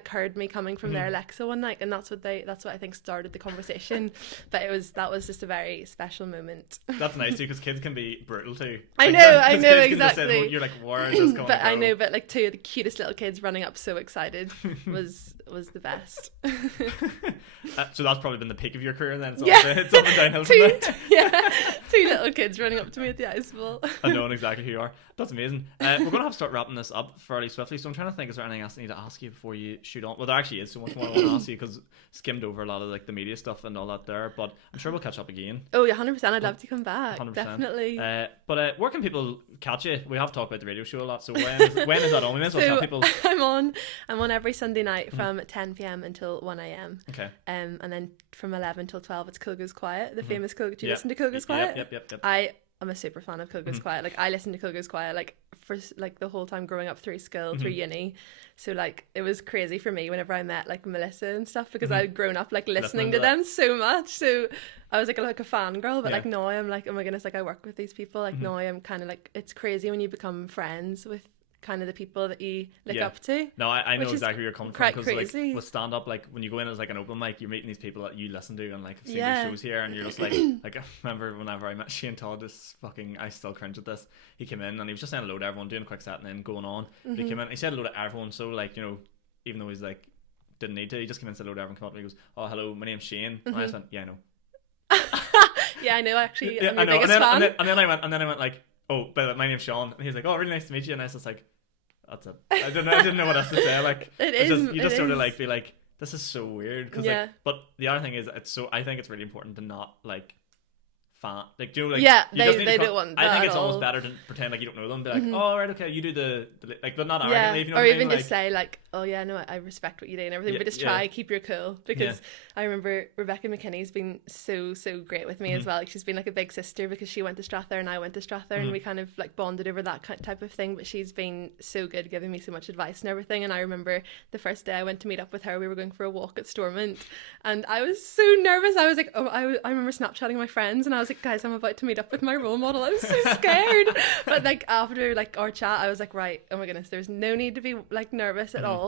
heard me coming from their Alexa one night, and that's what I think started the conversation. But that was just a very special moment. That's nice too, because kids can be brutal too. I know exactly. You're like, where is this going? But I know, but like two of the cutest little kids running up so excited was the best. So that's probably been the peak of your career then. It's up and downhill from there. Yeah, 2 little kids running up to me at the ice bowl. And knowing exactly who you are. That's amazing. We're going to have to start wrapping this up fairly swiftly, so I'm trying to think, is there anything else I need to ask you before you shoot on? Well, there actually is so much more I want to ask you, because skimmed over a lot of like the media stuff and all that there, but I'm sure we'll catch up again. Oh yeah, 100%. I'd love to come back. 100%. Definitely. But where can people catch you? We have talked about the radio show a lot, so when is that on? We may as well tell people. I'm on every Sunday night from 10 p.m. until 1 a.m. Okay. And then from 11 till 12 it's Cool Goes Quiet, the famous Cool. Do you listen to Cool Goes Quiet? Yep. I'm a super fan of Cool Goes Quiet. Like I listened to Cool Goes Quiet like for like the whole time growing up through school, through uni. So like it was crazy for me whenever I met like Melissa and stuff, because I'd grown up like listening to them so much. So I was like a fangirl, but like now I'm like, oh my goodness, like I work with these people. Like now I'm kind of like, it's crazy when you become friends with kind of the people that you look up to. No, I know exactly where you're coming from, because like crazy. with stand up, like when you go in as like an open mic, you're meeting these people that you listen to and like have seen their shows here, and you're just like I remember whenever I met Shane Todd, this fucking, I still cringe at this, he came in and he was just saying hello to everyone, doing a quick set and then going on. But he came in, he said hello to everyone, so like, you know, even though he's like didn't need to, he just came in and said hello to everyone, come up and he goes, oh hello, my name's Shane. And I just went, yeah, I know. Yeah, I know, actually. I'm I your know. biggest And fan. then I went like, oh, but my name's Sean, and he was like, oh, really nice to meet you, and I was just like, that's it. I didn't know what else to say. Like you just sort of like be like, this is so weird, because like, but the other thing is, I think it's really important to not like fan, like do like, they don't want that. I think at it's all. almost better to pretend like you don't know them, be like, oh right, okay, you do the like, but not arrogantly, if you know or what I even mean? just say like, oh yeah, no, I respect what you do and everything, but just try keep your cool, because I remember Rebecca McKinney's been so great with me as well. Like she's been like a big sister, because she went to Strather and I went to Strather, and we kind of like bonded over that type of thing. But she's been so good, giving me so much advice and everything. And I remember the first day I went to meet up with her, we were going for a walk at Stormont, and I was so nervous. I was like, I remember Snapchatting my friends, and I was like, guys, I'm about to meet up with my role model. I was so scared. But like after like our chat, I was like, right, oh my goodness, there's no need to be like nervous at all.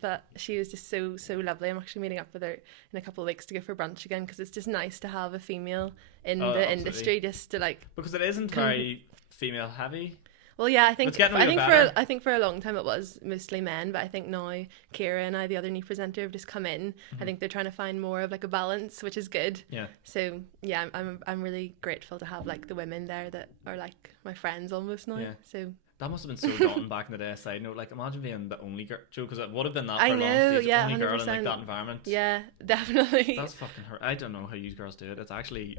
But she was just so lovely. I'm actually meeting up with her in a couple of weeks to go for brunch again, because it's just nice to have a female in the industry, just to like, because it isn't very female heavy. Well, yeah, I think for a long time it was mostly men, but I think now Kira and I, the other new presenter, have just come in. I think they're trying to find more of like a balance, which is good. Yeah. So yeah, I'm really grateful to have like the women there that are like my friends almost now. Yeah. So that must have been so daunting back in the day. Side note, like imagine being the only girl, because it would have been that for a long stage, the only 100%. Girl in like that environment. Yeah, definitely. That's fucking hurt. I don't know how you girls do it. It's actually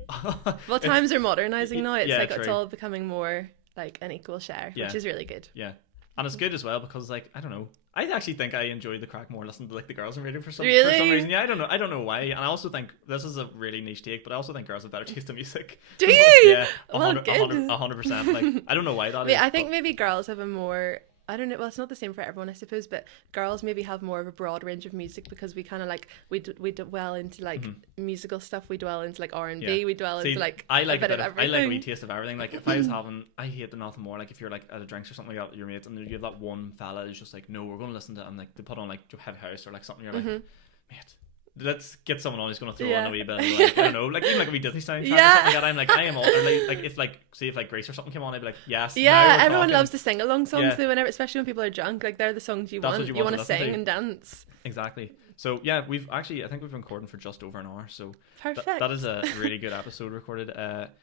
well, times are modernising now. It's like it's all becoming more like an equal share, which is really good. Yeah, and it's good as well, because like, I don't know, I actually think I enjoy the crack more listening to like the girls in radio for some reason. Yeah, I don't know why. And I also think this is a really niche take, but I also think girls have better taste in music. Do you? Yeah, 100%. Like I don't know why that is. I think maybe girls have a more, I don't know, well, it's not the same for everyone, I suppose, but girls maybe have more of a broad range of music, because we kind of like, we dwell into like musical stuff, we dwell into like R&B, we dwell into like I like a bit of everything. I like a wee taste of everything. Like if I was having, I hate nothing more, like if you're like at a drinks or something like that with your mates, and you have that one fella who's just like, no, we're going to listen to it, and like they put on like heavy house or like something, you're like, mate, let's get someone on who's going to throw on a wee bit of, like, I don't know, like even like a wee Disney soundtrack or something like that. I'm like, I am all, or like if like, say if like Grace or something came on, I'd be like, yes. Yeah, everyone loves to sing along songs though, whenever, especially when people are drunk, like they're the songs you want to sing and dance. Exactly. So yeah, we've actually, I think we've been recording for just over an hour, so perfect. That is a really good episode recorded.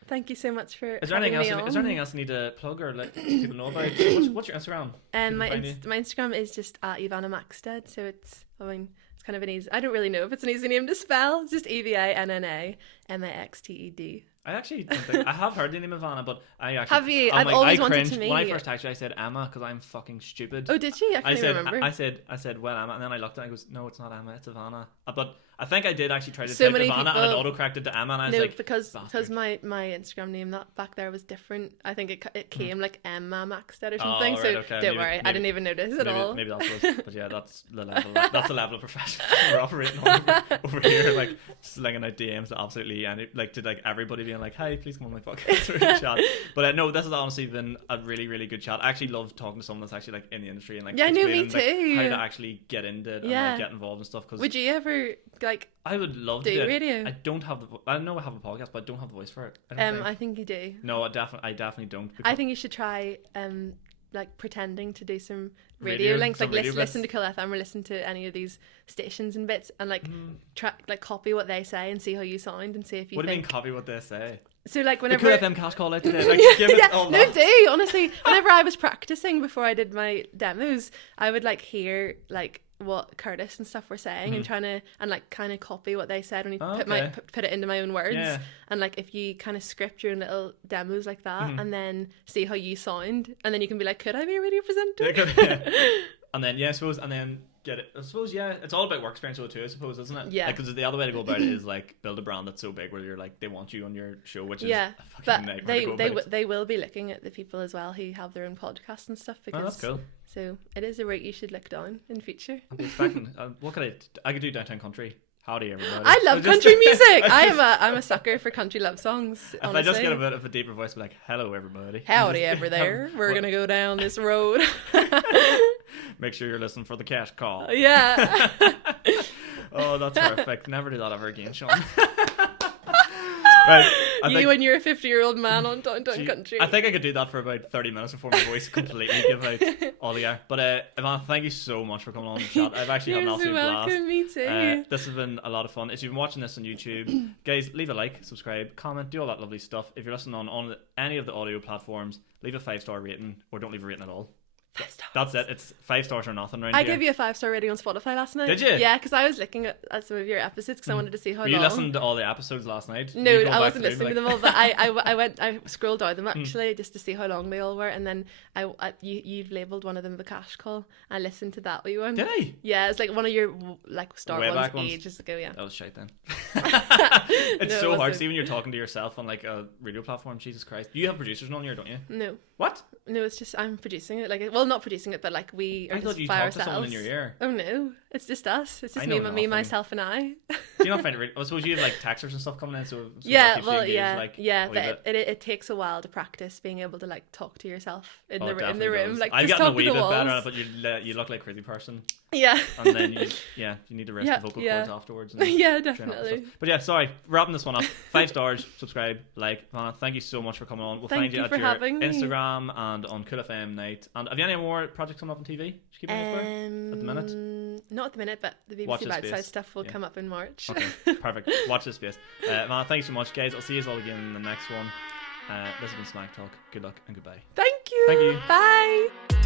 Thank you so much for having me on. Is there anything else you need to plug or let people know about? What's your Instagram? My Instagram is just at Evanna Maxted, so it's, I mean, it's kind of an easy, I don't really know if it's an easy name to spell. It's just EVANNA MAXTED. I actually don't think, I have heard the name Evanna, but I actually have you? I've always wanted to meet. When I first texted you, I said Emma because I'm fucking stupid. Oh, did you? I can't remember. I said well Emma, and then I looked at it and I goes, no, it's not Emma, it's Evanna. But I think I did actually try to type Evanna, and it auto-corrected to Emma, and I was like, because my Instagram name that back there was different. I think it came like Emma Maxted or something. Oh, right, so okay. Don't worry, I didn't even notice at all. Maybe that's what it was. But yeah, that's the level. That's the level of professionalism we're operating on over here, like slinging out DMs to absolutely to everybody being like, hi, please come on my podcast or chat. But no, this has honestly been a really, really good chat. I actually love talking to someone that's actually like in the industry and like me too. How to actually get into it and like, get involved and stuff. Cause would you ever like? I would love to do radio. I don't have I know I have a podcast, but I don't have the voice for it. I think you do. No, I definitely don't. I think you should try like pretending to do some radio links, like listen to Cool FM or listen to any of these stations and bits, and like copy what they say and see how you sound and see if you. What do you mean copy what they say? So like whenever the Cool FM cash call out today, like give it all no, do honestly. Whenever I was practicing before I did my demos, I would like hear like what Curtis and stuff were saying and trying to like kind of copy what they said and put it into my own words. Yeah. And like if you kind of script your own little demos like that and then see how you sound, and then you can be like, could I be a radio presenter? Yeah. And then I suppose, and then get it. I suppose it's all about work experience too, I suppose, isn't it? Yeah. Because the other way to go about it is like build a brand that's so big where you're like they want you on your show, which is a fucking nightmare to go about. They will be looking at the people as well who have their own podcasts and stuff, because that's cool. So it is a route you should look down in future. I'm expecting. What could I could do downtown country. Howdy everybody. I love country music. I'm a sucker for country love songs. If I just get a bit of a deeper voice, be like, hello everybody. Howdy ever there. We're gonna go down this road. Make sure you're listening for the cash call. Yeah. Oh, that's perfect. Never do that ever again, Sean. Right, and you're a 50-year-old man on Downtown Country. I think I could do that for about 30 minutes before my voice completely give out all the air. But Evanna, thank you so much for coming on the chat. I've actually had an absolute blast. Me too. This has been a lot of fun. If you've been watching this on YouTube, guys, leave a like, subscribe, comment, do all that lovely stuff. If you're listening on any of the audio platforms, leave a 5-star rating, or don't leave a rating at all. 5 stars. That's it. It's 5 stars or nothing right I here. gave you a 5-star rating on Spotify last night. Did you? Yeah, because I was looking at some of your episodes because I wanted to see how long. You listened to all the episodes last night? No, I wasn't listening to them all, but I scrolled down them actually just to see how long they all were, and then you'd labelled one of them the cash call. I listened to that wee one. Did I? Yeah, it was like one of your like star way ones back ages ago. Yeah, that was shite then. It's so hard. See when you're talking to yourself on like a radio platform. Jesus Christ, you have producers on here, don't you? No. What? No, it's just I'm producing it. Like, well, not producing it, but like we are I thought just you by talked ourselves. to someone in your ear. Oh no, it's just us. It's just me, myself, and I. Do you not find it? I suppose you have like texters and stuff coming in, so yeah, well, yeah, but it takes a while to practice being able to like talk to yourself in the room. Does. Like, I've just gotten talk a wee to the bit walls. better, but you look like a crazy person. Yeah. And then you need to rest the vocal cords afterwards. And yeah, definitely. But yeah, sorry, wrapping this one up. 5 stars, subscribe, like. Evanna, thank you so much for coming on. We'll find you at your Instagram and on Cool FM Night. And have you any more projects coming up on TV? Should keep an eye for at the minute. Not at the minute, but the BBC Bite-Size stuff will come up in March. Okay, perfect. Watch this space. Evanna, thank you so much, guys. I'll see you all again in the next one. This has been Smac Talk. Good luck and goodbye. Thank you. Thank you. Bye.